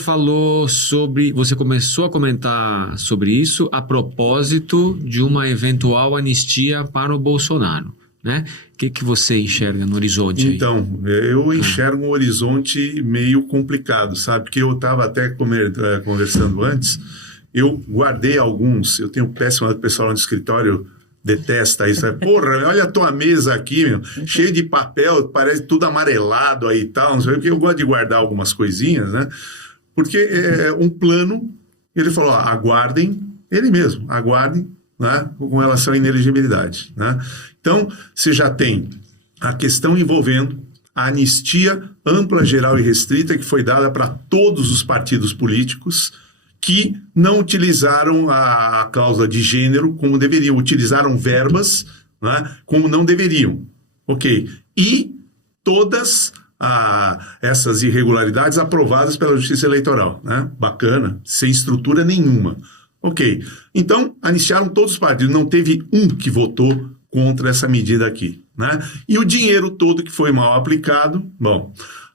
começou a comentar sobre isso a propósito de uma eventual anistia para o Bolsonaro, né? O que você enxerga no horizonte aí? Então, eu enxergo um horizonte meio complicado, sabe? Porque eu estava até conversando antes, eu guardei alguns, eu tenho péssimo, o pessoal lá no escritório detesta isso, porra, olha a tua mesa aqui, meu, cheio de papel, parece tudo amarelado aí e tal, não sei o que, eu gosto de guardar algumas coisinhas, né? Porque um plano, ele falou, aguardem, ele mesmo, aguardem, né, com relação à inelegibilidade, né? Então, você já tem a questão envolvendo a anistia ampla, geral e restrita que foi dada para todos os partidos políticos que não utilizaram a cláusula de gênero como deveriam, utilizaram verbas, né, como não deveriam. Ok. E todas essas irregularidades aprovadas pela Justiça Eleitoral. Né? Bacana, sem estrutura nenhuma. Ok. Então, anistiaram todos os partidos. Não teve um que votou contra essa medida aqui. Né? E o dinheiro todo que foi mal aplicado, bom.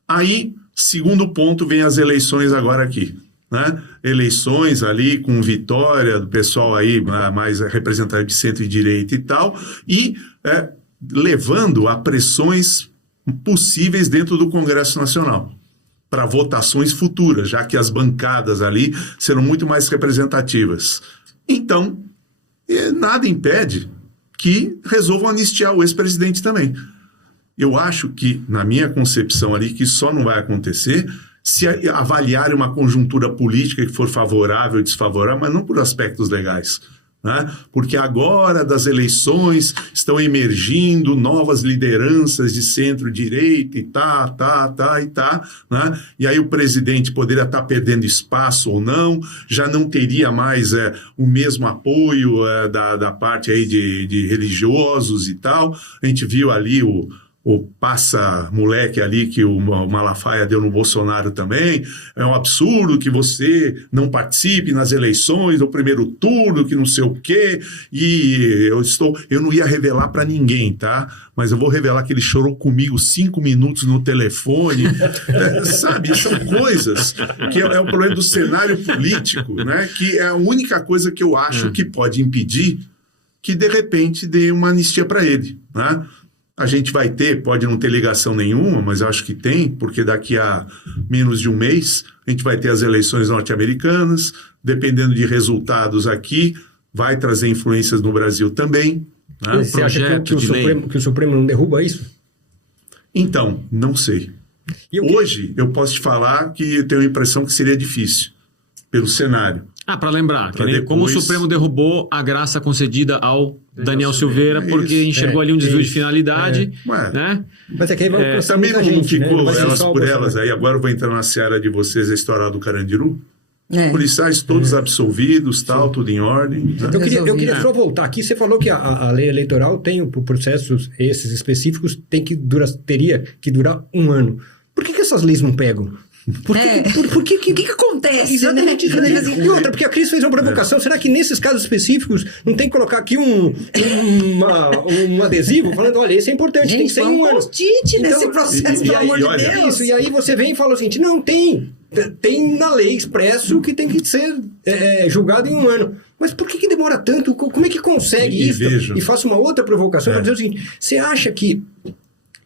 Aí, segundo ponto, vem as eleições agora aqui. Né? Eleições ali com vitória do pessoal aí mais representativo de centro e direita e tal, e levando a pressões possíveis dentro do Congresso Nacional para votações futuras, já que as bancadas ali serão muito mais representativas. Então, nada impede que resolvam anistiar o ex-presidente também. Eu acho que, na minha concepção ali, que só não vai acontecer se avaliarem uma conjuntura política que for favorável ou desfavorável, mas não por aspectos legais. Né? Porque agora das eleições estão emergindo novas lideranças de centro-direita e né? E aí o presidente poderia estar perdendo espaço ou não, já não teria mais o mesmo apoio da parte aí de religiosos e tal. A gente viu ali o passa-moleque ali que o Malafaia deu no Bolsonaro também. É um absurdo que você não participe nas eleições do primeiro turno, que não sei o quê. E eu não ia revelar para ninguém, tá? Mas eu vou revelar que ele chorou comigo 5 minutos no telefone. Sabe, são coisas que é o problema do cenário político, né? Que é a única coisa que eu acho que pode impedir que, de repente, dê uma anistia para ele, né? A gente vai ter, pode não ter ligação nenhuma, mas eu acho que tem, porque daqui a menos de um mês a gente vai ter as eleições norte-americanas, dependendo de resultados aqui, vai trazer influências no Brasil também. Né? Você acha que o Supremo não derruba isso? Então, não sei. Hoje eu posso te falar que eu tenho a impressão que seria difícil, pelo cenário. Para lembrar, Pra como o depois- Supremo derrubou a graça concedida ao Daniel Silveira, porque enxergou ali um desvio de finalidade, Ué, né? Mas é que aí vai alcançar também muita não gente, né? ficou Vai ser elas só o por Bolsonaro. elas aí. Agora eu vou entrar na seara de vocês, a história do Carandiru. É. Policiais todos absolvidos, tal, tudo em ordem. Né? Então, eu queria Resolvido. só voltar aqui. Você falou que a lei eleitoral tem processos esses específicos teria que durar 1 ano. Por que essas leis não pegam? Por que O que acontece, Exatamente. né? E outra, porque a Cris fez uma provocação. Será que nesses casos específicos não tem que colocar aqui um adesivo falando, olha, esse é importante, tem que Gente, ser põe um 1 ano. post-it nesse processo, pelo amor de olha, Deus. Isso, e aí você vem e fala o seguinte, não, tem na lei expresso que tem que ser julgado em 1 ano. Mas por que demora tanto? Como é que consegue E isso? veja. E faço uma outra provocação para dizer o seguinte, você acha que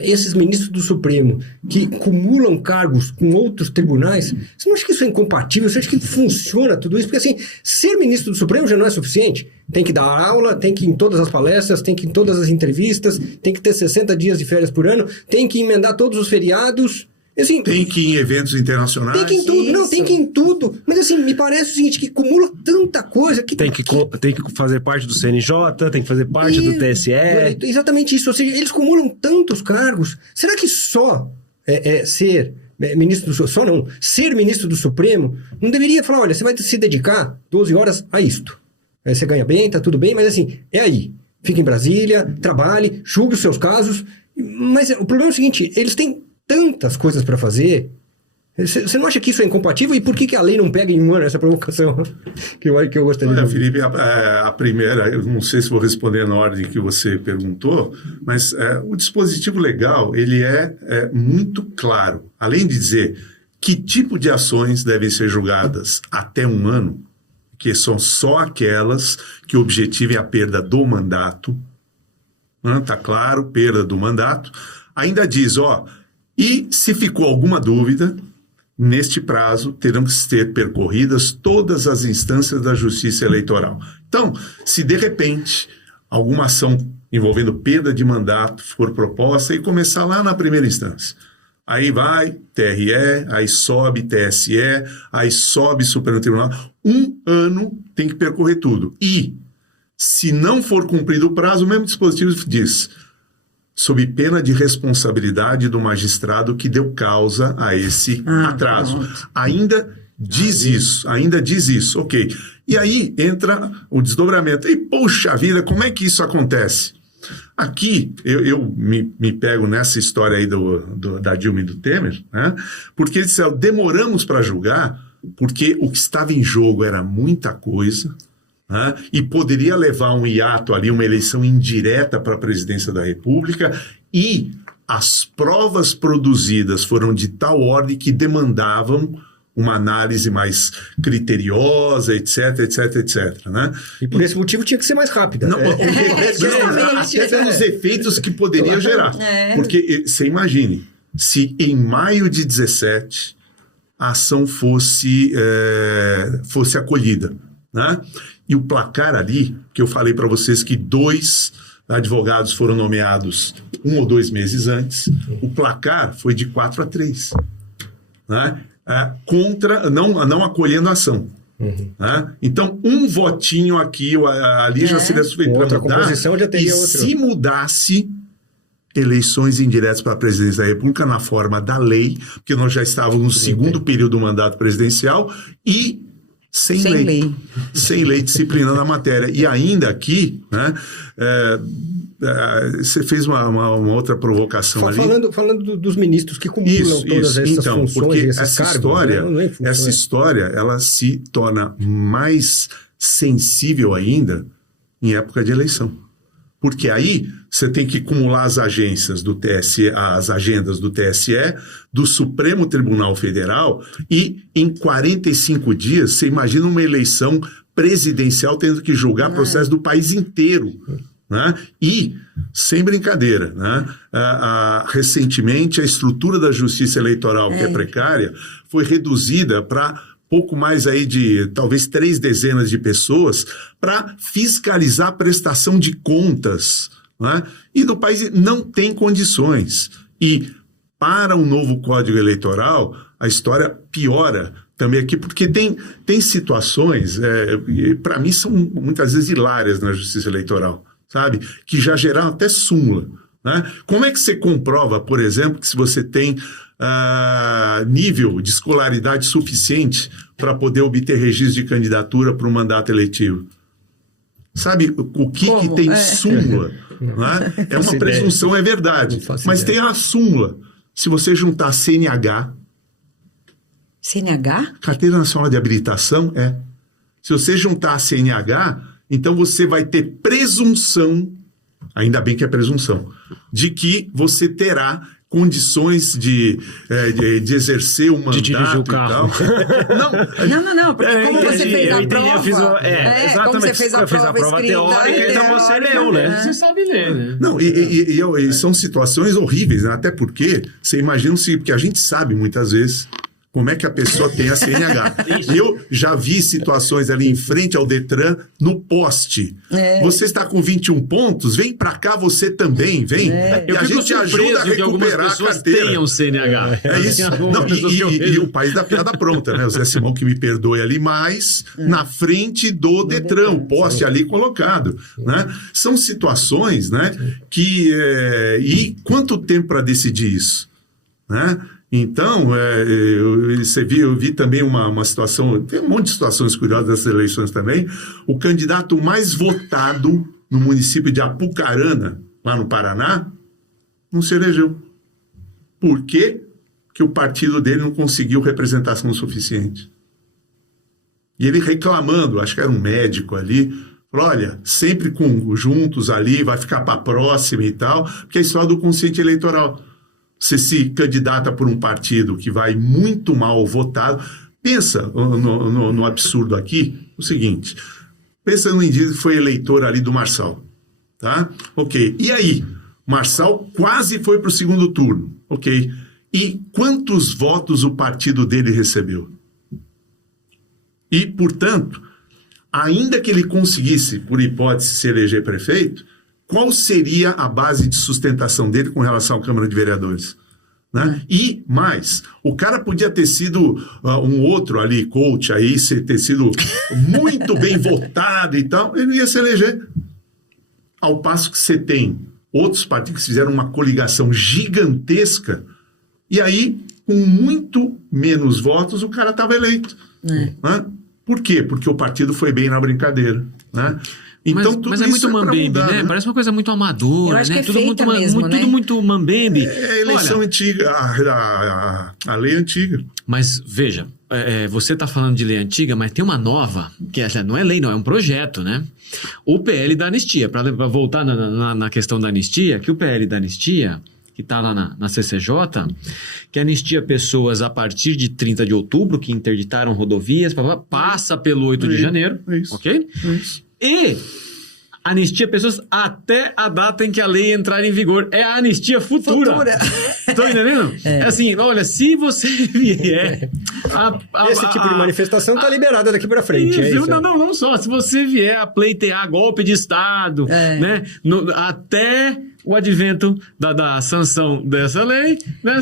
esses ministros do Supremo que acumulam cargos com outros tribunais, você não acha que isso é incompatível? Você acha que funciona tudo isso? Porque assim, ser ministro do Supremo já não é suficiente. Tem que dar aula, tem que ir em todas as palestras, tem que ir em todas as entrevistas, tem que ter 60 dias de férias por ano, tem que emendar todos os feriados. Assim, Tem que ir em eventos internacionais. tem que ir em tudo, não, tem que ir em tudo. Mas assim, me parece o seguinte, que acumula tanta coisa que... Tem que fazer parte do CNJ, tem que fazer parte do TSE. Exatamente isso. Ou seja, eles acumulam tantos cargos. Será que só ser ministro do só não, ser ministro do Supremo não deveria falar, olha, você vai se dedicar 12 horas a isto. Você ganha bem, tá tudo bem, mas assim, é aí. Fica em Brasília, trabalhe, julgue os seus casos. Mas o problema é o seguinte, eles têm tantas coisas para fazer. Você não acha que isso é incompatível? E por que a lei não pega em 1 ano essa provocação que eu gostaria de Olha, ouvir? Felipe, a primeira, eu não sei se vou responder na ordem que você perguntou, mas o dispositivo legal, ele é muito claro. Além de dizer que tipo de ações devem ser julgadas até 1 ano, que são só aquelas que objetivem a perda do mandato, tá claro, perda do mandato. Ainda diz, e se ficou alguma dúvida, neste prazo terão que ser percorridas todas as instâncias da Justiça Eleitoral. Então, se de repente alguma ação envolvendo perda de mandato for proposta e começar lá na primeira instância, aí vai TRE, aí sobe TSE, aí sobe Supremo Tribunal, 1 ano tem que percorrer tudo. E, se não for cumprido o prazo, o mesmo dispositivo diz, sob pena de responsabilidade do magistrado que deu causa a esse atraso. Pronto. Ainda diz isso, ok. E aí entra o desdobramento. E, poxa vida, como é que isso acontece? Aqui, eu me pego nessa história aí da Dilma e do Temer, né? Porque eles disseram, demoramos para julgar, porque o que estava em jogo era muita coisa, né? E poderia levar um hiato ali, uma eleição indireta para a presidência da República, e as provas produzidas foram de tal ordem que demandavam uma análise mais criteriosa, etc, né? E por esse motivo tinha que ser mais rápida. Não, justamente. até pelos efeitos que poderia gerar. É. Porque, você imagine, se em maio de 17 a ação fosse acolhida, né? E o placar ali, que eu falei para vocês que 2 advogados foram nomeados 1 ou 2 meses antes, o placar foi de 4-3, né? Contra, não acolhendo a ação. Né? Então, um votinho aqui, ali já seria suficiente para outra mudar. composição já teria e outro. se mudasse eleições indiretas para a presidência da República na forma da lei, porque nós já estávamos no segundo período do mandato presidencial e sem lei. Sem lei disciplinando a matéria. E ainda aqui, né, você fez uma outra provocação ali. Falando dos ministros que acumulam todas essas funções, porque esses essa cargos. história, Não é função, essa história, ela se torna mais sensível ainda em época de eleição. Porque aí você tem que acumular as agências do TSE, as agendas do TSE, do Supremo Tribunal Federal, e em 45 dias, você imagina uma eleição presidencial tendo que julgar processo do país inteiro. Né? E, sem brincadeira, né? Recentemente a estrutura da justiça eleitoral, que é precária, foi reduzida para pouco mais aí de talvez 3 dezenas de pessoas para fiscalizar a prestação de contas, né? E do país não tem condições. E para um novo Código Eleitoral, a história piora, também aqui, porque tem situações, para mim, são muitas vezes hilárias na justiça eleitoral, sabe? Que já geraram até súmula, né? Como é que você comprova, por exemplo, que se você tem nível de escolaridade suficiente para poder obter registro de candidatura para um mandato eletivo? Sabe o que tem súmula? Né? É uma presunção, é verdade, mas tem a súmula. Se você juntar CNH... CNH? Carteira Nacional de Habilitação, Se você juntar a CNH, então você vai ter presunção, ainda bem que é presunção, de que você terá condições de exercer o mandato de dirigir o carro. Não, porque como você fez a prova... exatamente, como você fez a prova teórica, então você leu, né? Você sabe ler, né? Não, e são situações horríveis, né? Até porque, você imagina o seguinte, porque a gente sabe muitas vezes como é que a pessoa tem a CNH. Eu já vi situações ali em frente ao Detran, no poste. Você está com 21 pontos, vem pra cá você também, vem. E a gente ajuda a recuperar a carteira. Tenham CNH. É isso. Não, e o país da piada pronta, né? O Zé Simão que me perdoe ali, mas na frente do Detran, o poste ali colocado, né? São situações, né? Que... e quanto tempo para decidir isso? Né? Então, eu vi também uma situação, tem um monte de situações curiosas dessas eleições também. O candidato mais votado no município de Apucarana, lá no Paraná, não se elegeu. Por quê? Porque o partido dele não conseguiu representação suficiente. E ele reclamando, acho que era um médico ali, falou, olha, sempre juntos ali, vai ficar para a próxima e tal, porque é a história do consciente eleitoral. Você se candidata por um partido que vai muito mal votado. Pensa no absurdo aqui, o seguinte, pensa no indivíduo que foi eleitor ali do Marçal, tá? Ok, e aí? Marçal quase foi para o segundo turno, ok. E quantos votos o partido dele recebeu? E, portanto, ainda que ele conseguisse, por hipótese, se eleger prefeito, qual seria a base de sustentação dele com relação à Câmara de Vereadores? Né? E mais, o cara podia ter sido um outro ali, coach, aí, ter sido muito bem votado e tal, ele ia se eleger. Ao passo que você tem outros partidos que fizeram uma coligação gigantesca, e aí, com muito menos votos, o cara estava eleito. Né? Por quê? Porque o partido foi bem na brincadeira. Né? Então, mas é muito mambembe, né? Parece uma coisa muito amadora, eu acho né? Que é feita mesmo, né? Tudo muito mambembe. É a eleição antiga, a lei antiga. Mas veja, você está falando de lei antiga, mas tem uma nova, que não é lei, não, é um projeto, né? O PL da anistia, para voltar na questão da anistia, que o PL da anistia, que está lá na CCJ, que anistia pessoas a partir de 30 de outubro, que interditaram rodovias, passa pelo 8 de janeiro, ok? E anistia pessoas até a data em que a lei entrar em vigor. É a anistia futura. Estão entendendo? É assim, olha, se você vier... Esse tipo de manifestação está liberada daqui para frente. Isso, não só. Se você vier a pleitear golpe de Estado, né, até o advento da sanção dessa lei, né,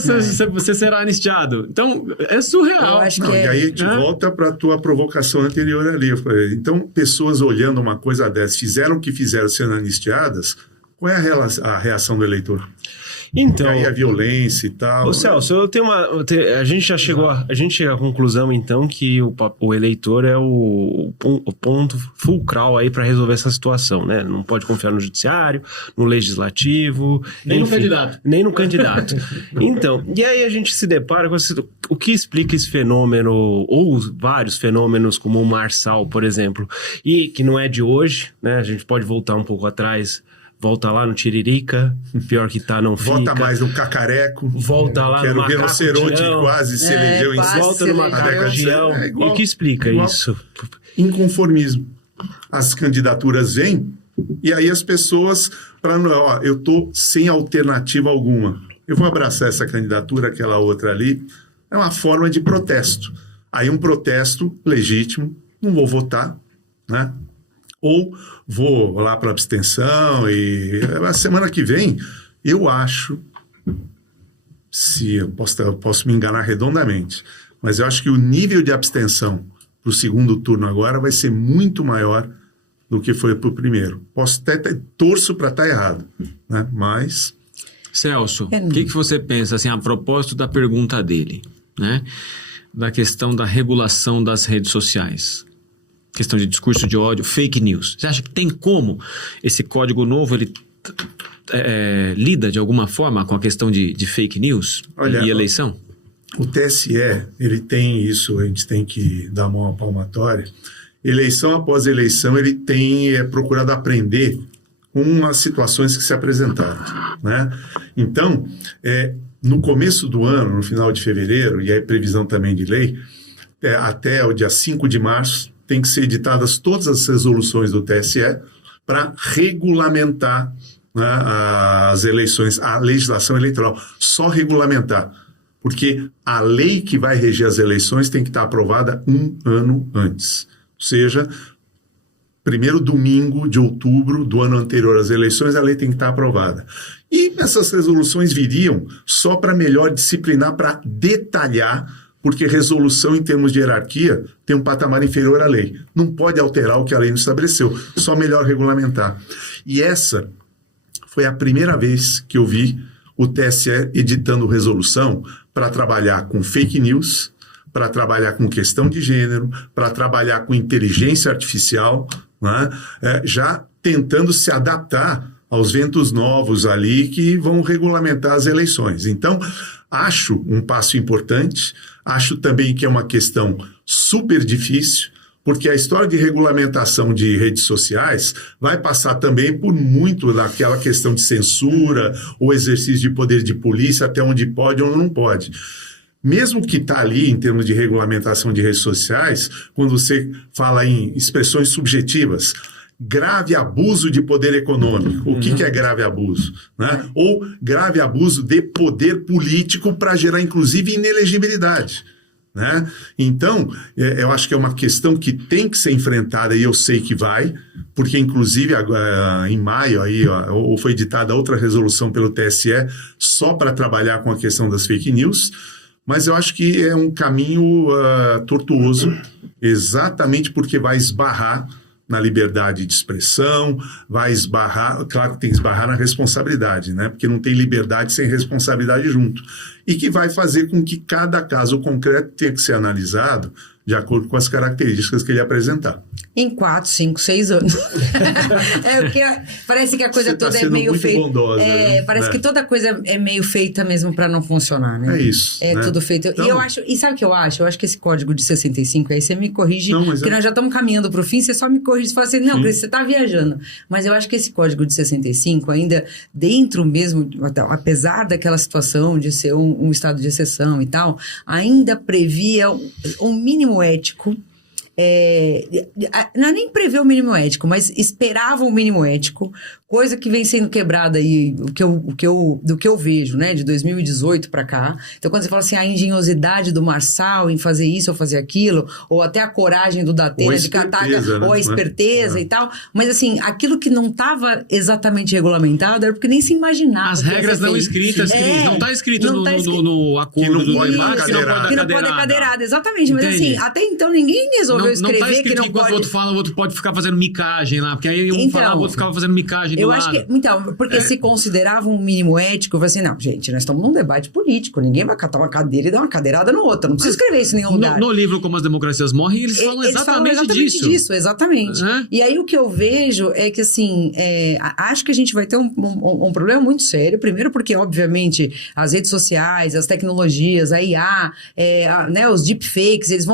você será anistiado. Então, é surreal. E aí a gente volta para a tua provocação anterior ali. Eu falei, então, pessoas olhando uma coisa dessa, fizeram o que fizeram sendo anistiadas, qual é a reação do eleitor? Então, e aí a violência e tal. Ô Celso, eu tenho a gente já chegou à conclusão, então, que o eleitor é o ponto fulcral aí para resolver essa situação, né? Não pode confiar no judiciário, no legislativo... Nem no candidato. Nem no candidato. Então, e aí a gente se depara com o que explica esse fenômeno, ou vários fenômenos, como o Marçal, por exemplo, e que não é de hoje, né? A gente pode voltar um pouco atrás... Volta lá no Tiririca, pior que tá, não fica. Volta mais no Cacareco. Volta lá no Macaco rinoceronte Tião. Quase se elegeu em volta no Macaco Tião. E o que explica isso? Inconformismo. As candidaturas vêm e aí as pessoas eu tô sem alternativa alguma. Eu vou abraçar essa candidatura, aquela outra ali. É uma forma de protesto. Aí um protesto legítimo, não vou votar, né? Ou vou lá para abstenção e a semana que vem, eu acho, se eu posso me enganar redondamente, mas eu acho que o nível de abstenção para o segundo turno agora vai ser muito maior do que foi para o primeiro. Posso até torço para estar errado, né? Mas... Celso, o que você pensa, assim, a propósito da pergunta dele, né? Da questão da regulação das redes sociais, questão de discurso de ódio, fake news. Você acha que tem como esse código novo, ele lida de alguma forma com a questão de fake news e eleição? O TSE, ele tem isso, a gente tem que dar uma palmatória. Eleição após eleição, ele tem procurado aprender com as situações que se apresentaram, né? Então, no começo do ano, no final de fevereiro, e aí previsão também de lei, até o dia 5 de março, tem que ser editadas todas as resoluções do TSE para regulamentar, né, as eleições, a legislação eleitoral, só regulamentar. Porque a lei que vai reger as eleições tem que estar aprovada um ano antes. Ou seja, primeiro domingo de outubro do ano anterior às eleições, a lei tem que estar aprovada. E essas resoluções viriam só para melhor disciplinar, para detalhar, porque resolução em termos de hierarquia tem um patamar inferior à lei. Não pode alterar o que a lei não estabeleceu, só melhor regulamentar. E essa foi a primeira vez que eu vi o TSE editando resolução para trabalhar com fake news, para trabalhar com questão de gênero, para trabalhar com inteligência artificial, né? Já tentando se adaptar aos ventos novos ali que vão regulamentar as eleições. Então, acho um passo importante, acho também que é uma questão super difícil, porque a história de regulamentação de redes sociais vai passar também por muito daquela questão de censura ou exercício de poder de polícia, até onde pode ou não pode. Mesmo que está ali em termos de regulamentação de redes sociais, quando você fala em expressões subjetivas, grave abuso de poder econômico. O que é grave abuso? Né? Ou grave abuso de poder político para gerar, inclusive, inelegibilidade. Né? Então, eu acho que é uma questão que tem que ser enfrentada, e eu sei que vai, porque, inclusive, agora, em maio, aí, foi editada outra resolução pelo TSE só para trabalhar com a questão das fake news, mas eu acho que é um caminho tortuoso, exatamente porque vai esbarrar na liberdade de expressão, vai esbarrar, claro que tem que esbarrar na responsabilidade, né? Porque não tem liberdade sem responsabilidade junto. E que vai fazer com que cada caso concreto tenha que ser analisado de acordo com as características que ele apresentar. Em 4, 5, 6 anos. Porque parece que a coisa toda é meio feita. Bondosa, parece que toda coisa é meio feita mesmo para não funcionar, né? É isso. É, né? Tudo feito. Então, e sabe o que eu acho? Eu acho que esse código de 65, aí você me corrige, porque nós já estamos caminhando para o fim, você só me corrige e fala assim, não, Cris, você está viajando. Mas eu acho que esse código de 65, ainda dentro mesmo, apesar daquela situação de ser um estado de exceção e tal, ainda previa um mínimo ético. Não é nem prever o mínimo ético, mas esperava um mínimo ético, coisa que vem sendo quebrada aí, do que eu vejo, né, de 2018 para cá. Então, quando você fala assim, a engenhosidade do Marçal em fazer isso ou fazer aquilo, ou até a coragem do Datena de catar, né? Ou a esperteza e tal, mas assim, aquilo que não estava exatamente regulamentado era porque nem se imaginava. As regras não escritas, Cris, não está escrito no acordo que não pode dar cadeirada. Que não pode dar cadeirada, exatamente. Mas assim, até então ninguém resolveu escrever tá escrito que não que pode... quando o outro fala, o outro pode ficar fazendo micagem lá, porque aí um falava, o outro ficava fazendo micagem do lado. Então, porque se considerava um mínimo ético, eu falei assim, não, gente, nós estamos num debate político, ninguém vai catar uma cadeira e dar uma cadeirada no outro, não precisa escrever isso em nenhum lugar. No livro Como as Democracias Morrem, eles falam exatamente disso. Exatamente. E aí o que eu vejo é que, assim, acho que a gente vai ter um problema muito sério, primeiro porque, obviamente, as redes sociais, as tecnologias, a IA, né, os deepfakes, eles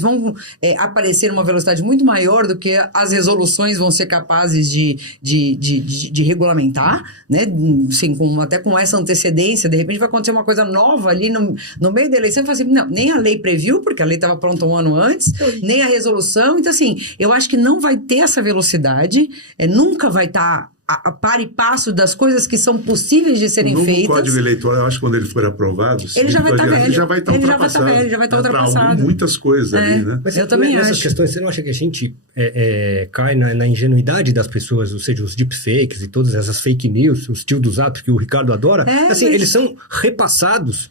vão aparecer numa velocidade muito maior do que as resoluções vão ser capazes de regulamentar, né? Assim, até com essa antecedência, de repente vai acontecer uma coisa nova ali no meio da eleição, e fala assim, não, nem a lei previu, porque a lei estava pronta um ano antes, nem a resolução, então assim, eu acho que não vai ter essa velocidade, nunca vai estar a par e passo das coisas que são possíveis de serem feitas. O Código Eleitoral, eu acho que quando ele for aprovado... Ele já vai estar velho. Ele já vai estar ultrapassado. Ele já vai estar ultrapassado. Muitas coisas ali, né? Mas eu também nessas acho. questões, você não acha que a gente cai na ingenuidade das pessoas, ou seja, os deepfakes e todas essas fake news, os tio do Zap que o Ricardo adora, eles são repassados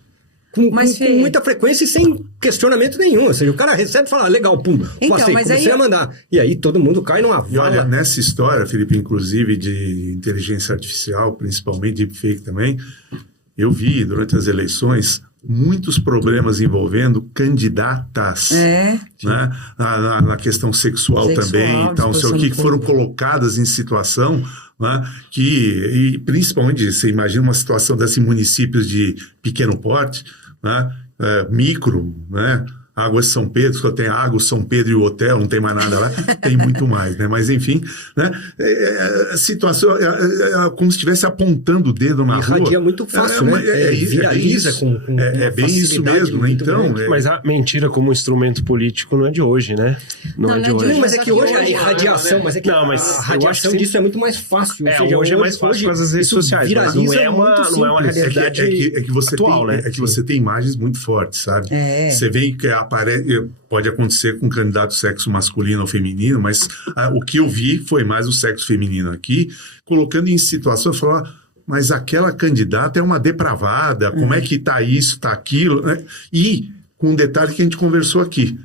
com muita frequência e sem questionamento nenhum. Ou seja, o cara recebe e fala, legal, pum, então, passei, mas comecei a mandar. E aí todo mundo cai numa vala. E olha, nessa história, Felipe, inclusive de inteligência artificial, principalmente deepfake também, eu vi durante as eleições muitos problemas envolvendo candidatas, né? Na questão sexual também, então, não sei o que foram colocadas em situação, né? E principalmente, você imagina uma situação desses municípios de pequeno porte, né? Micro, né? Águas São Pedro, só tem água, São Pedro e o hotel, não tem mais nada lá, tem muito mais, né? Mas enfim, né? A situação é como se estivesse apontando o dedo na rua. Irradia muito fácil, né? Viraliza com é bem isso mesmo, né? Então... Mas a mentira como instrumento político não é de hoje, né? Não é de hoje. Não, mas é que hoje a irradiação, mas é que não, mas a radiação disso é muito mais fácil. Ou seja, hoje é mais fácil com as redes sociais, mas não é uma realidade atual, né? É que você tem imagens muito fortes, sabe? Você vê que pode acontecer com candidato sexo masculino ou feminino, mas o que eu vi foi mais o sexo feminino aqui, colocando em situação, falar, mas aquela candidata é uma depravada, como é que tá isso, tá aquilo, né? E com um detalhe que a gente conversou aqui,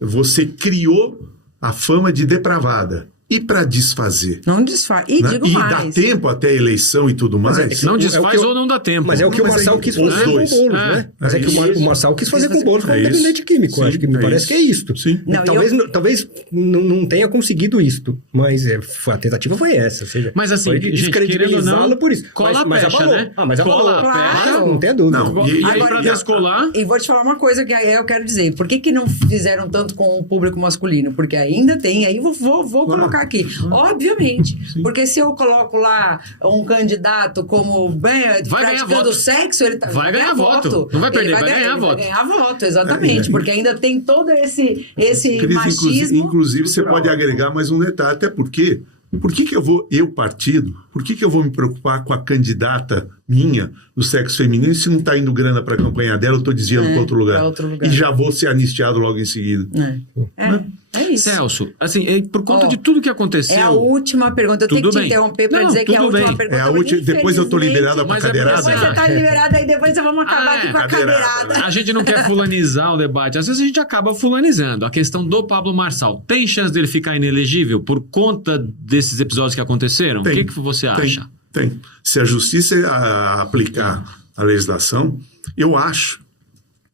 você criou a fama de depravada. E para desfazer? Não desfaz. E né? digo e mais. dá tempo até a eleição e tudo mais? Não desfaz ou não dá tempo. Mas é o que o Marçal quis fazer com o Boulos, né? Mas é que o Marçal quis fazer com o Boulos como dependente químico. Acho que me parece que é isto. Sim. Talvez não tenha conseguido isto, mas a tentativa foi essa. Ou seja, mas assim, descredibilizá-lo por isso. Cola mas a pecha, abalou. né? Mas abalou. Claro. Não tem dúvida. E aí, pra descolar... E vou te falar uma coisa que eu quero dizer. Por que não fizeram tanto com o público masculino? Porque ainda tem. Aí vou colocar aqui. Obviamente. Porque se eu coloco lá um candidato como praticando sexo, ele vai ganhar voto. Não vai perder, vai ganhar voto. Vai ganhar voto, exatamente. Porque ainda tem todo esse machismo. Inclusive, você pode agregar mais um detalhe. Até porque, por que eu vou me preocupar com a candidata minha do sexo feminino se não está indo grana para a campanha dela, eu estou desviando para outro lugar. E já vou ser anistiado logo em seguida. É isso. Celso, assim, por conta de tudo que aconteceu... É a última pergunta. Eu tenho que te interromper para dizer que é a última pergunta. É a última, depois eu estou liberada para cadeirada. Depois você está liberada e depois vamos acabar aqui com a cadeirada. A gente não quer fulanizar o debate. Às vezes a gente acaba fulanizando. A questão do Pablo Marçal. Tem chance dele ficar inelegível por conta desses episódios que aconteceram? O que você acha? Tem. Se a justiça aplicar a legislação, eu acho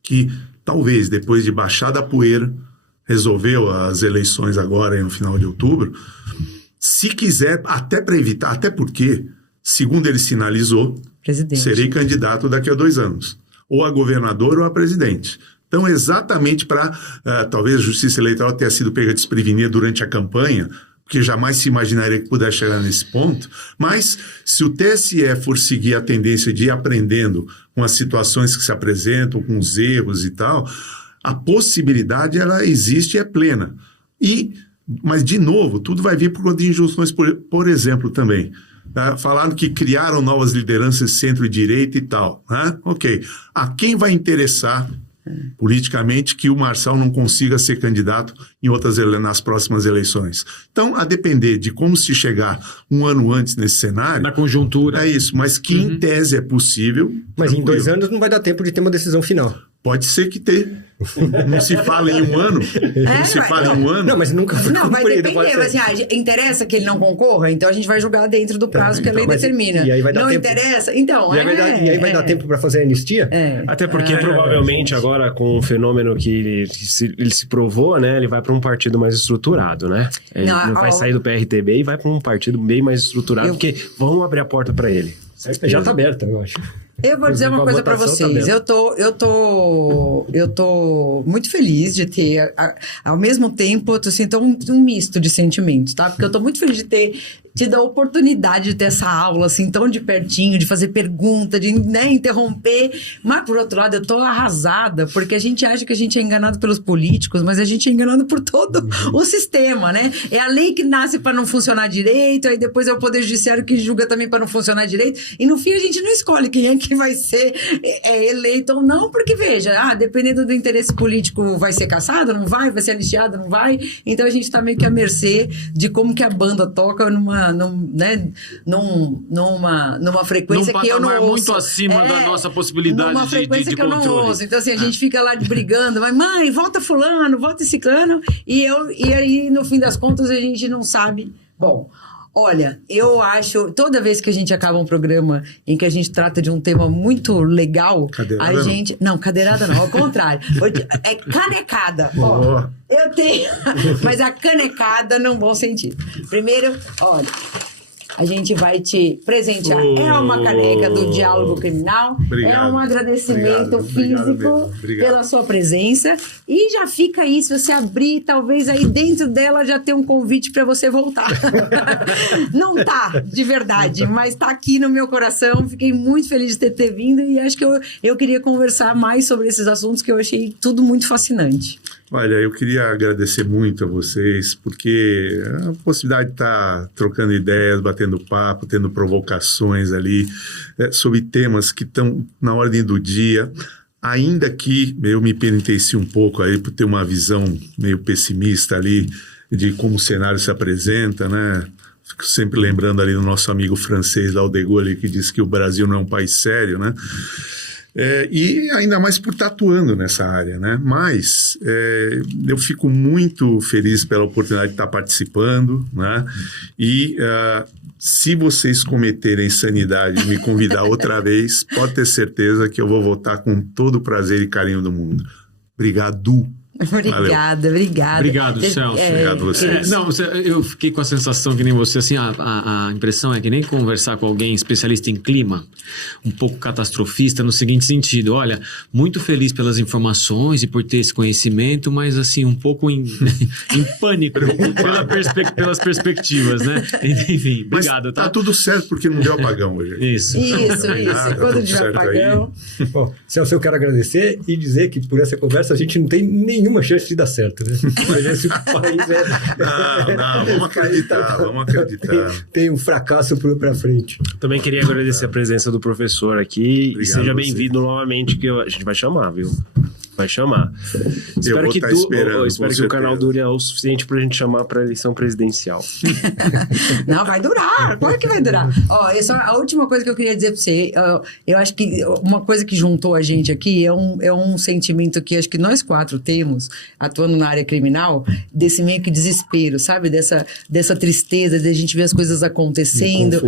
que talvez depois de baixar da poeira, resolveu as eleições agora no final de outubro, se quiser, até para evitar, até porque, segundo ele sinalizou, serei candidato daqui a 2 anos, ou a governador ou a presidente. Então, exatamente para, talvez a justiça eleitoral tenha sido pega desprevenida durante a campanha, porque jamais se imaginaria que pudesse chegar nesse ponto, mas se o TSE for seguir a tendência de ir aprendendo com as situações que se apresentam, com os erros e tal, a possibilidade, ela existe e é plena. Mas, de novo, tudo vai vir por conta de injunções, por exemplo, também. Falaram que criaram novas lideranças centro e direita e tal. Ok. A quem vai interessar politicamente que o Marçal não consiga ser candidato nas próximas eleições? Então, a depender de como se chegar um ano antes nesse cenário... Na conjuntura. É isso, mas que em tese é possível... Mas em 2 anos não vai dar tempo de ter uma decisão final. Pode ser que tenha. Não se fala em um ano. Não, mas nunca foi Não, vai depender. Mas, assim, interessa que ele não concorra? Então a gente vai julgar dentro do prazo que a lei determina. E aí vai dar não tempo. Interessa? Então, e aí vai dar tempo para fazer a anistia? Até porque provavelmente agora com o fenômeno que ele se provou, né? Ele vai para um partido mais estruturado, né? Ele não vai sair do PRTB e vai para um partido bem mais estruturado, porque vão abrir a porta para ele. Já está aberta, eu acho. Eu vou dizer uma coisa para vocês. Eu tô muito feliz de ter, ao mesmo tempo, eu tô sentindo um misto de sentimentos, tá? Porque eu tô muito feliz de ter tido a oportunidade de ter essa aula, assim, tão de pertinho, de fazer pergunta, de interromper. Mas, por outro lado, eu tô arrasada, porque a gente acha que a gente é enganado pelos políticos, mas a gente é enganado por todo o sistema, né? É a lei que nasce para não funcionar direito, aí depois é o Poder Judiciário que julga também para não funcionar direito, e no fim a gente não escolhe quem é que vai ser eleito ou não, porque, veja, dependendo do interesse político, vai ser cassado, não vai ser anistiado, não vai. Então a gente tá meio que à mercê de como que a banda toca numa numa frequência que eu não ouço. Muito acima da nossa possibilidade numa frequência de que eu não controle. ouço. Então, assim, a gente fica lá brigando, mas mãe, volta fulano, volta ciclano, e aí, no fim das contas, a gente não sabe. Bom, olha, eu acho, toda vez que a gente acaba um programa em que a gente trata de um tema muito legal, cadeirada a gente... Não, cadeirada não, ao contrário. É canecada. Ó, eu tenho... Mas a canecada num bom sentido. Primeiro, olha... A gente vai te presentear. É uma caneca do Diálogo Criminal. Obrigado. É um agradecimento físico pela sua presença. E já fica aí, se você abrir, talvez aí dentro dela já tenha um convite para você voltar. Não tá, de verdade, mas tá aqui no meu coração. Fiquei muito feliz de ter vindo e acho que eu queria conversar mais sobre esses assuntos que eu achei tudo muito fascinante. Olha, eu queria agradecer muito a vocês, porque a possibilidade de estar trocando ideias, batendo papo, tendo provocações ali sobre temas que estão na ordem do dia, ainda que eu me penitencie um pouco aí por ter uma visão meio pessimista ali de como o cenário se apresenta, né? Fico sempre lembrando ali do nosso amigo francês, lá, o De Gaulle, que disse que o Brasil não é um país sério, né? E ainda mais por estar atuando nessa área, né? Mas eu fico muito feliz pela oportunidade de estar participando, né? E se vocês cometerem insanidade e me convidar outra vez, pode ter certeza que eu vou voltar com todo o prazer e carinho do mundo. Obrigado. Obrigada. Obrigado, Celso. Obrigado a vocês. Não, eu fiquei com a sensação que nem você, assim, a impressão é que nem conversar com alguém especialista em clima, um pouco catastrofista, no seguinte sentido: olha, muito feliz pelas informações e por ter esse conhecimento, mas assim, um pouco em pânico pelas perspectivas, né? Enfim, obrigado. Mas tá tudo certo porque não deu apagão hoje. Isso. Quando tiver apagão. Bom, Celso, eu quero agradecer e dizer que por essa conversa a gente não tem nenhuma chance de dar certo, né? Mas esse país Não, vamos acreditar. Tem um fracasso pra frente. Também queria agradecer a presença do professor aqui. Obrigado e seja a você. bem-vindo novamente, que a gente vai chamar, viu? Vai chamar. Eu vou estar esperando, espero que o canal dure o suficiente pra gente chamar pra eleição presidencial. Não, vai durar. Claro que vai durar. Ó, a última coisa que eu queria dizer pra você, eu acho que uma coisa que juntou a gente aqui é um sentimento que acho que nós quatro temos, atuando na área criminal, desse meio que desespero, sabe? Dessa tristeza, de a gente ver as coisas acontecendo,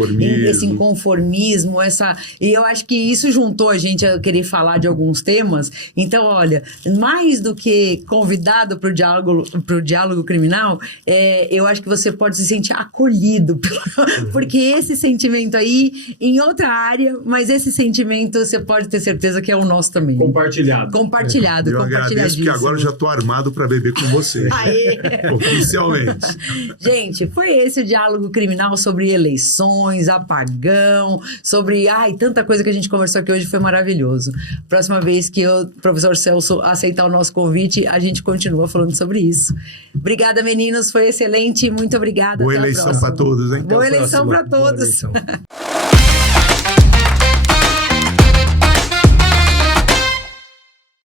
esse inconformismo, e eu acho que isso juntou a gente a querer falar de alguns temas. Então, olha, mais do que convidado para o diálogo criminal, eu acho que você pode se sentir acolhido, porque esse sentimento aí, em outra área, mas esse sentimento você pode ter certeza que é o nosso também. Compartilhado. Eu agradeço que agora eu já estou armado para beber com você. Oficialmente. Gente, foi esse o diálogo criminal sobre eleições, apagão, sobre tanta coisa que a gente conversou aqui hoje, foi maravilhoso. Próxima vez que o professor Celso aceitar o nosso convite, a gente continua falando sobre isso. Obrigada, meninos, foi excelente, muito obrigada. Boa eleição para todos, hein? Boa eleição para todos. Boa eleição.